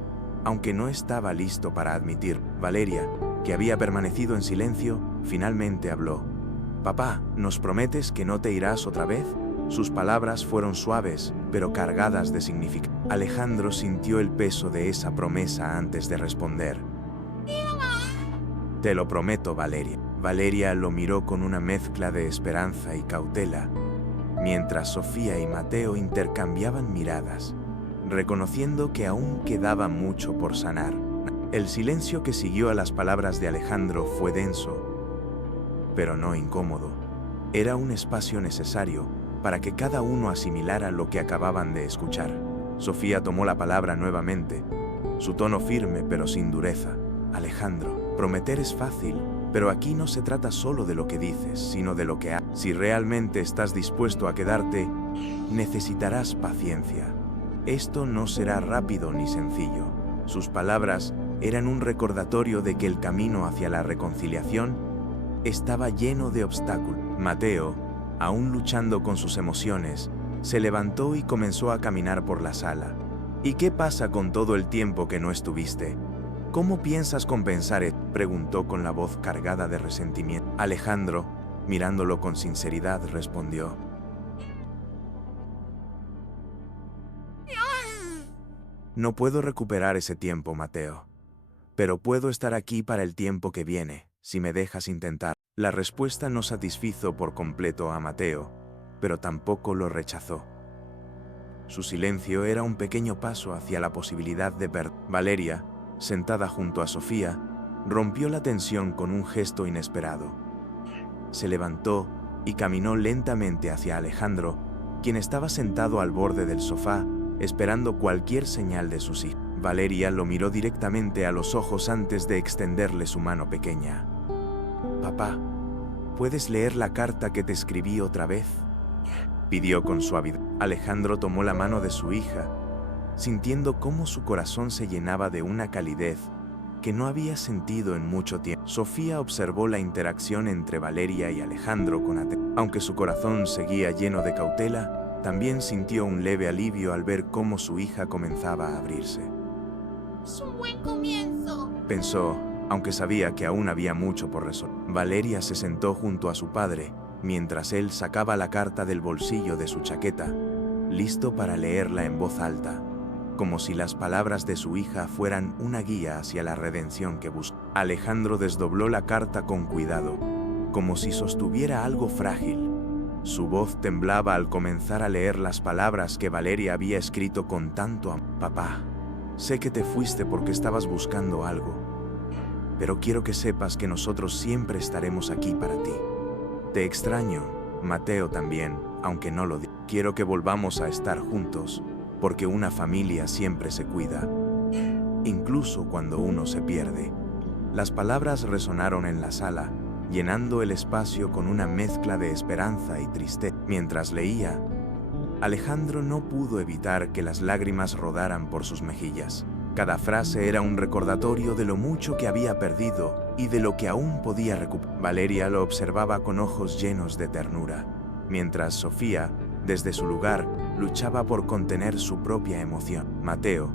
aunque no estaba listo para admitir. Valeria, que había permanecido en silencio, finalmente habló. «Papá, ¿nos prometes que no te irás otra vez?». Sus palabras fueron suaves, pero cargadas de significado. Alejandro sintió el peso de esa promesa antes de responder. «Te lo prometo, Valeria». Valeria lo miró con una mezcla de esperanza y cautela, mientras Sofía y Mateo intercambiaban miradas, reconociendo que aún quedaba mucho por sanar. El silencio que siguió a las palabras de Alejandro fue denso, pero no incómodo. Era un espacio necesario para que cada uno asimilara lo que acababan de escuchar. Sofía tomó la palabra nuevamente, su tono firme pero sin dureza. Alejandro, prometer es fácil, pero aquí no se trata solo de lo que dices, sino de lo que haces. Si realmente estás dispuesto a quedarte, necesitarás paciencia. Esto no será rápido ni sencillo. Sus palabras eran un recordatorio de que el camino hacia la reconciliación estaba lleno de obstáculos. Mateo, aún luchando con sus emociones, se levantó y comenzó a caminar por la sala. ¿Y qué pasa con todo el tiempo que no estuviste? ¿Cómo piensas compensar esto?, preguntó con la voz cargada de resentimiento. Alejandro, mirándolo con sinceridad, respondió: no puedo recuperar ese tiempo, Mateo, pero puedo estar aquí para el tiempo que viene, si me dejas intentar. La respuesta no satisfizo por completo a Mateo, pero tampoco lo rechazó. Su silencio era un pequeño paso hacia la posibilidad de ver. Valeria, sentada junto a Sofía, rompió la tensión con un gesto inesperado. Se levantó y caminó lentamente hacia Alejandro, quien estaba sentado al borde del sofá, esperando cualquier señal de sus hijos. Valeria lo miró directamente a los ojos antes de extenderle su mano pequeña. «Papá, ¿puedes leer la carta que te escribí otra vez?», pidió con suavidad. Alejandro tomó la mano de su hija, sintiendo cómo su corazón se llenaba de una calidez que no había sentido en mucho tiempo. Sofía observó la interacción entre Valeria y Alejandro con atención. Aunque su corazón seguía lleno de cautela, también sintió un leve alivio al ver cómo su hija comenzaba a abrirse. Es un buen comienzo, Pensó, aunque sabía que aún había mucho por resolver. Valeria se sentó junto a su padre, mientras él sacaba la carta del bolsillo de su chaqueta, listo para leerla en voz alta, como si las palabras de su hija fueran una guía hacia la redención que buscaba. Alejandro desdobló la carta con cuidado, como si sostuviera algo frágil. Su voz temblaba al comenzar a leer las palabras que Valeria había escrito con tanto amor. «Papá, sé que te fuiste porque estabas buscando algo, pero quiero que sepas que nosotros siempre estaremos aquí para ti. Te extraño, Mateo también, aunque no lo diga. Quiero que volvamos a estar juntos, porque una familia siempre se cuida, incluso cuando uno se pierde». Las palabras resonaron en la sala, llenando el espacio con una mezcla de esperanza y tristeza. Mientras leía, Alejandro no pudo evitar que las lágrimas rodaran por sus mejillas. Cada frase era un recordatorio de lo mucho que había perdido y de lo que aún podía recuperar. Valeria lo observaba con ojos llenos de ternura, mientras Sofía, desde su lugar, luchaba por contener su propia emoción. Mateo,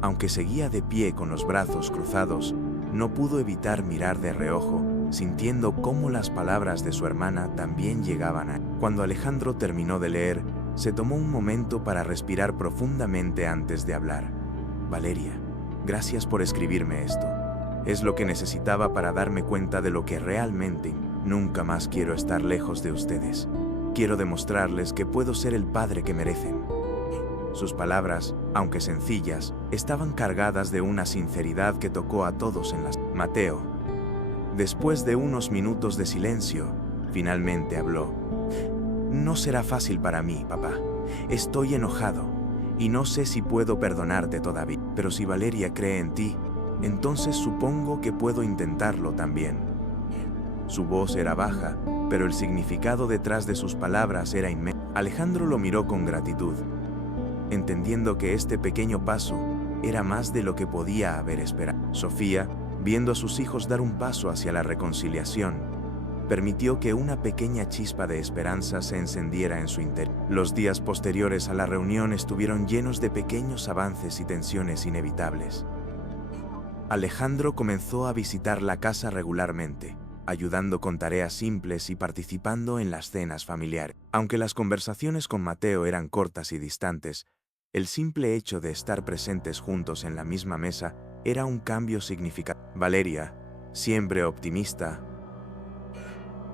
aunque seguía de pie con los brazos cruzados, no pudo evitar mirar de reojo, sintiendo cómo las palabras de su hermana también llegaban a él. Cuando Alejandro terminó de leer, se tomó un momento para respirar profundamente antes de hablar. «Valeria, gracias por escribirme esto. Es lo que necesitaba para darme cuenta de lo que realmente. Nunca más quiero estar lejos de ustedes. Quiero demostrarles que puedo ser el padre que merecen». Sus palabras, aunque sencillas, estaban cargadas de una sinceridad que tocó a todos en las... Mateo, después de unos minutos de silencio, finalmente habló. «No será fácil para mí, papá. Estoy enojado y no sé si puedo perdonarte todavía. Pero si Valeria cree en ti, entonces supongo que puedo intentarlo también». Su voz era baja, pero el significado detrás de sus palabras era inmenso. Alejandro lo miró con gratitud, entendiendo que este pequeño paso era más de lo que podía haber esperado. Sofía, viendo a sus hijos dar un paso hacia la reconciliación, permitió que una pequeña chispa de esperanza se encendiera en su interior. Los días posteriores a la reunión estuvieron llenos de pequeños avances y tensiones inevitables. Alejandro comenzó a visitar la casa regularmente, ayudando con tareas simples y participando en las cenas familiares. Aunque las conversaciones con Mateo eran cortas y distantes, el simple hecho de estar presentes juntos en la misma mesa era un cambio significativo. Valeria, siempre optimista,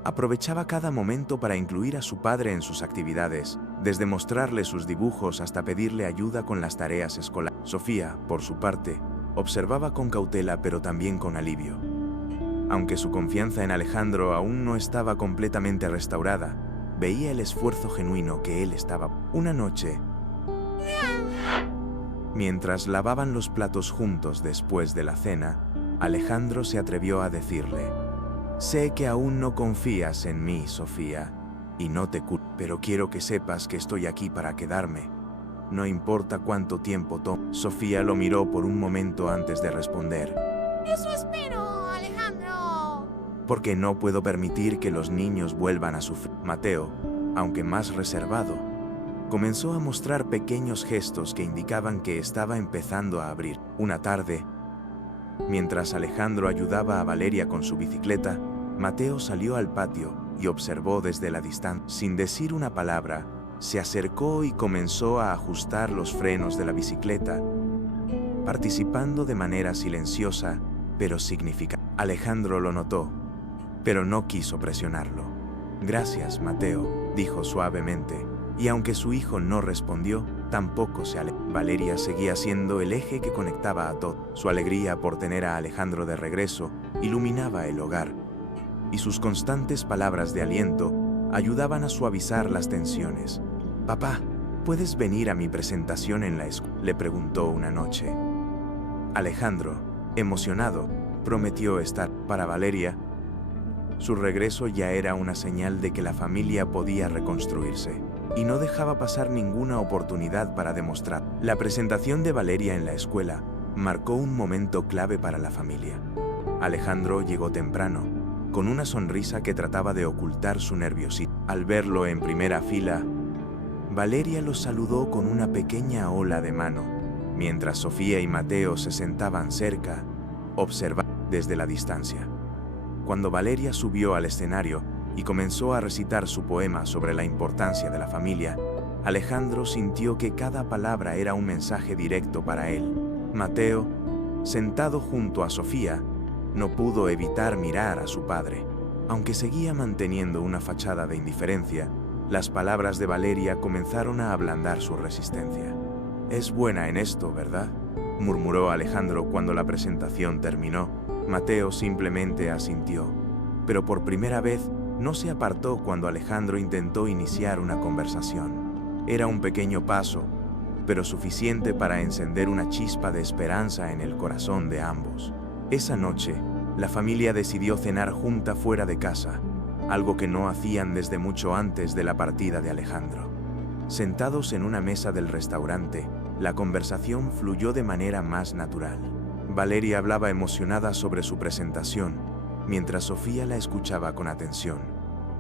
aprovechaba cada momento para incluir a su padre en sus actividades, desde mostrarle sus dibujos hasta pedirle ayuda con las tareas escolares. Sofía, por su parte, observaba con cautela pero también con alivio. Aunque su confianza en Alejandro aún no estaba completamente restaurada, veía el esfuerzo genuino que él estaba. Una noche, Mientras lavaban los platos juntos después de la cena, Alejandro se atrevió a decirle: «Sé que aún no confías en mí, Sofía, y no te culpo, pero quiero que sepas que estoy aquí para quedarme. No importa cuánto tiempo tome». Sofía lo miró por un momento antes de responder: Eso espero, Alejandro. «Porque no puedo permitir que los niños vuelvan a sufrir». Mateo, aunque más reservado, comenzó a mostrar pequeños gestos que indicaban que estaba empezando a abrir. Una tarde, mientras Alejandro ayudaba a Valeria con su bicicleta, Mateo salió al patio y observó desde la distancia. Sin decir una palabra, se acercó y comenzó a ajustar los frenos de la bicicleta, participando de manera silenciosa pero significativa. Alejandro lo notó, pero no quiso presionarlo. «Gracias, Mateo», dijo suavemente, y aunque su hijo no respondió, tampoco se alejó. Valeria seguía siendo el eje que conectaba a todo. Su alegría por tener a Alejandro de regreso iluminaba el hogar, y sus constantes palabras de aliento ayudaban a suavizar las tensiones. «Papá, ¿puedes venir a mi presentación en la escuela?», le preguntó una noche. Alejandro, emocionado, prometió estar. Para Valeria, su regreso ya era una señal de que la familia podía reconstruirse, y no dejaba pasar ninguna oportunidad para demostrar. La presentación de Valeria en la escuela marcó un momento clave para la familia. Alejandro llegó temprano, con una sonrisa que trataba de ocultar su nerviosismo. Al verlo en primera fila, Valeria lo saludó con una pequeña ola de mano, mientras Sofía y Mateo se sentaban cerca, observando desde la distancia. Cuando Valeria subió al escenario y comenzó a recitar su poema sobre la importancia de la familia, Alejandro sintió que cada palabra era un mensaje directo para él. Mateo, sentado junto a Sofía, no pudo evitar mirar a su padre. Aunque seguía manteniendo una fachada de indiferencia, las palabras de Valeria comenzaron a ablandar su resistencia. «Es buena en esto, ¿verdad?», murmuró Alejandro cuando la presentación terminó. Mateo simplemente asintió, pero por primera vez no se apartó cuando Alejandro intentó iniciar una conversación. Era un pequeño paso, pero suficiente para encender una chispa de esperanza en el corazón de ambos. Esa noche, la familia decidió cenar junta fuera de casa, algo que no hacían desde mucho antes de la partida de Alejandro. Sentados en una mesa del restaurante, la conversación fluyó de manera más natural. Valeria hablaba emocionada sobre su presentación, mientras Sofía la escuchaba con atención.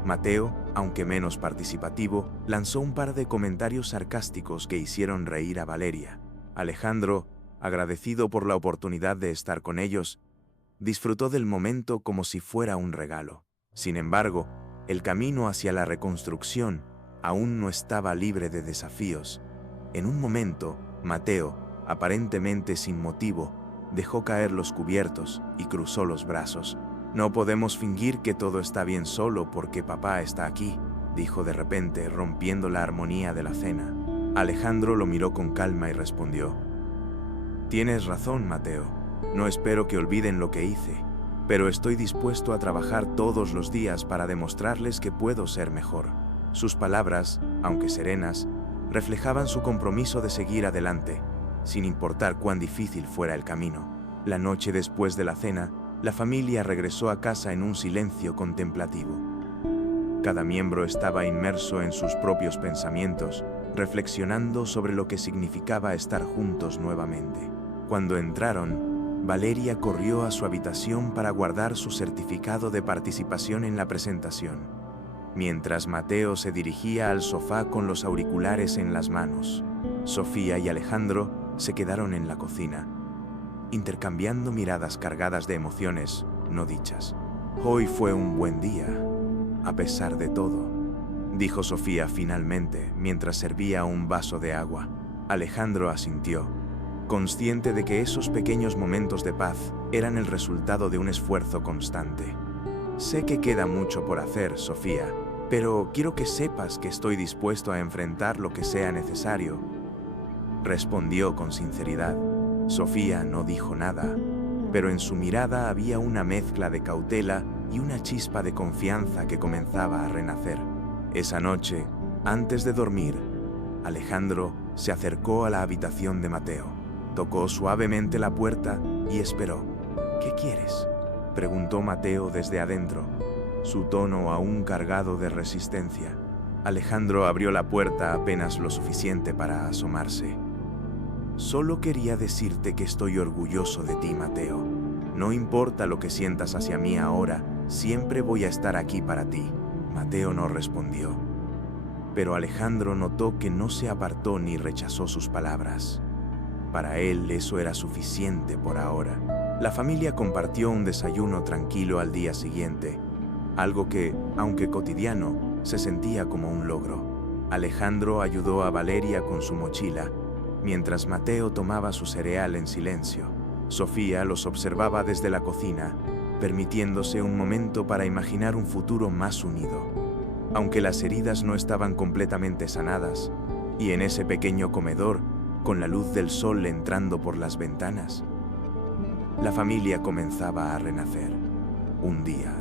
Mateo, aunque menos participativo, lanzó un par de comentarios sarcásticos que hicieron reír a Valeria. Alejandro, agradecido por la oportunidad de estar con ellos, disfrutó del momento como si fuera un regalo. Sin embargo, el camino hacia la reconstrucción aún no estaba libre de desafíos. En un momento, Mateo, aparentemente sin motivo, dejó caer los cubiertos y cruzó los brazos. «No podemos fingir que todo está bien solo porque papá está aquí», dijo de repente, rompiendo la armonía de la cena. Alejandro lo miró con calma y respondió: «Tienes razón, Mateo. No espero que olviden lo que hice, pero estoy dispuesto a trabajar todos los días para demostrarles que puedo ser mejor». Sus palabras, aunque serenas, reflejaban su compromiso de seguir adelante, sin importar cuán difícil fuera el camino. La noche después de la cena, la familia regresó a casa en un silencio contemplativo. Cada miembro estaba inmerso en sus propios pensamientos, reflexionando sobre lo que significaba estar juntos nuevamente. Cuando entraron, Valeria corrió a su habitación para guardar su certificado de participación en la presentación, mientras Mateo se dirigía al sofá con los auriculares en las manos. Sofía y Alejandro se quedaron en la cocina, intercambiando miradas cargadas de emociones no dichas. «Hoy fue un buen día, a pesar de todo», dijo Sofía finalmente mientras servía un vaso de agua. Alejandro asintió, consciente de que esos pequeños momentos de paz eran el resultado de un esfuerzo constante. «Sé que queda mucho por hacer, Sofía, pero quiero que sepas que estoy dispuesto a enfrentar lo que sea necesario», respondió con sinceridad. Sofía no dijo nada, pero en su mirada había una mezcla de cautela y una chispa de confianza que comenzaba a renacer. Esa noche, antes de dormir, Alejandro se acercó a la habitación de Mateo. Tocó suavemente la puerta y esperó. ¿Qué quieres?, preguntó Mateo desde adentro, su tono aún cargado de resistencia. Alejandro abrió la puerta apenas lo suficiente para asomarse. Solo quería decirte que estoy orgulloso de ti, Mateo. No importa lo que sientas hacia mí ahora, siempre voy a estar aquí para ti. Mateo no respondió, pero Alejandro notó que no se apartó ni rechazó sus palabras. Para él eso era suficiente por ahora. La familia compartió un desayuno tranquilo al día siguiente, algo que, aunque cotidiano, se sentía como un logro. Alejandro ayudó a Valeria con su mochila, mientras Mateo tomaba su cereal en silencio. Sofía los observaba desde la cocina, permitiéndose un momento para imaginar un futuro más unido. Aunque las heridas no estaban completamente sanadas, y en ese pequeño comedor, con la luz del sol entrando por las ventanas, la familia comenzaba a renacer, un día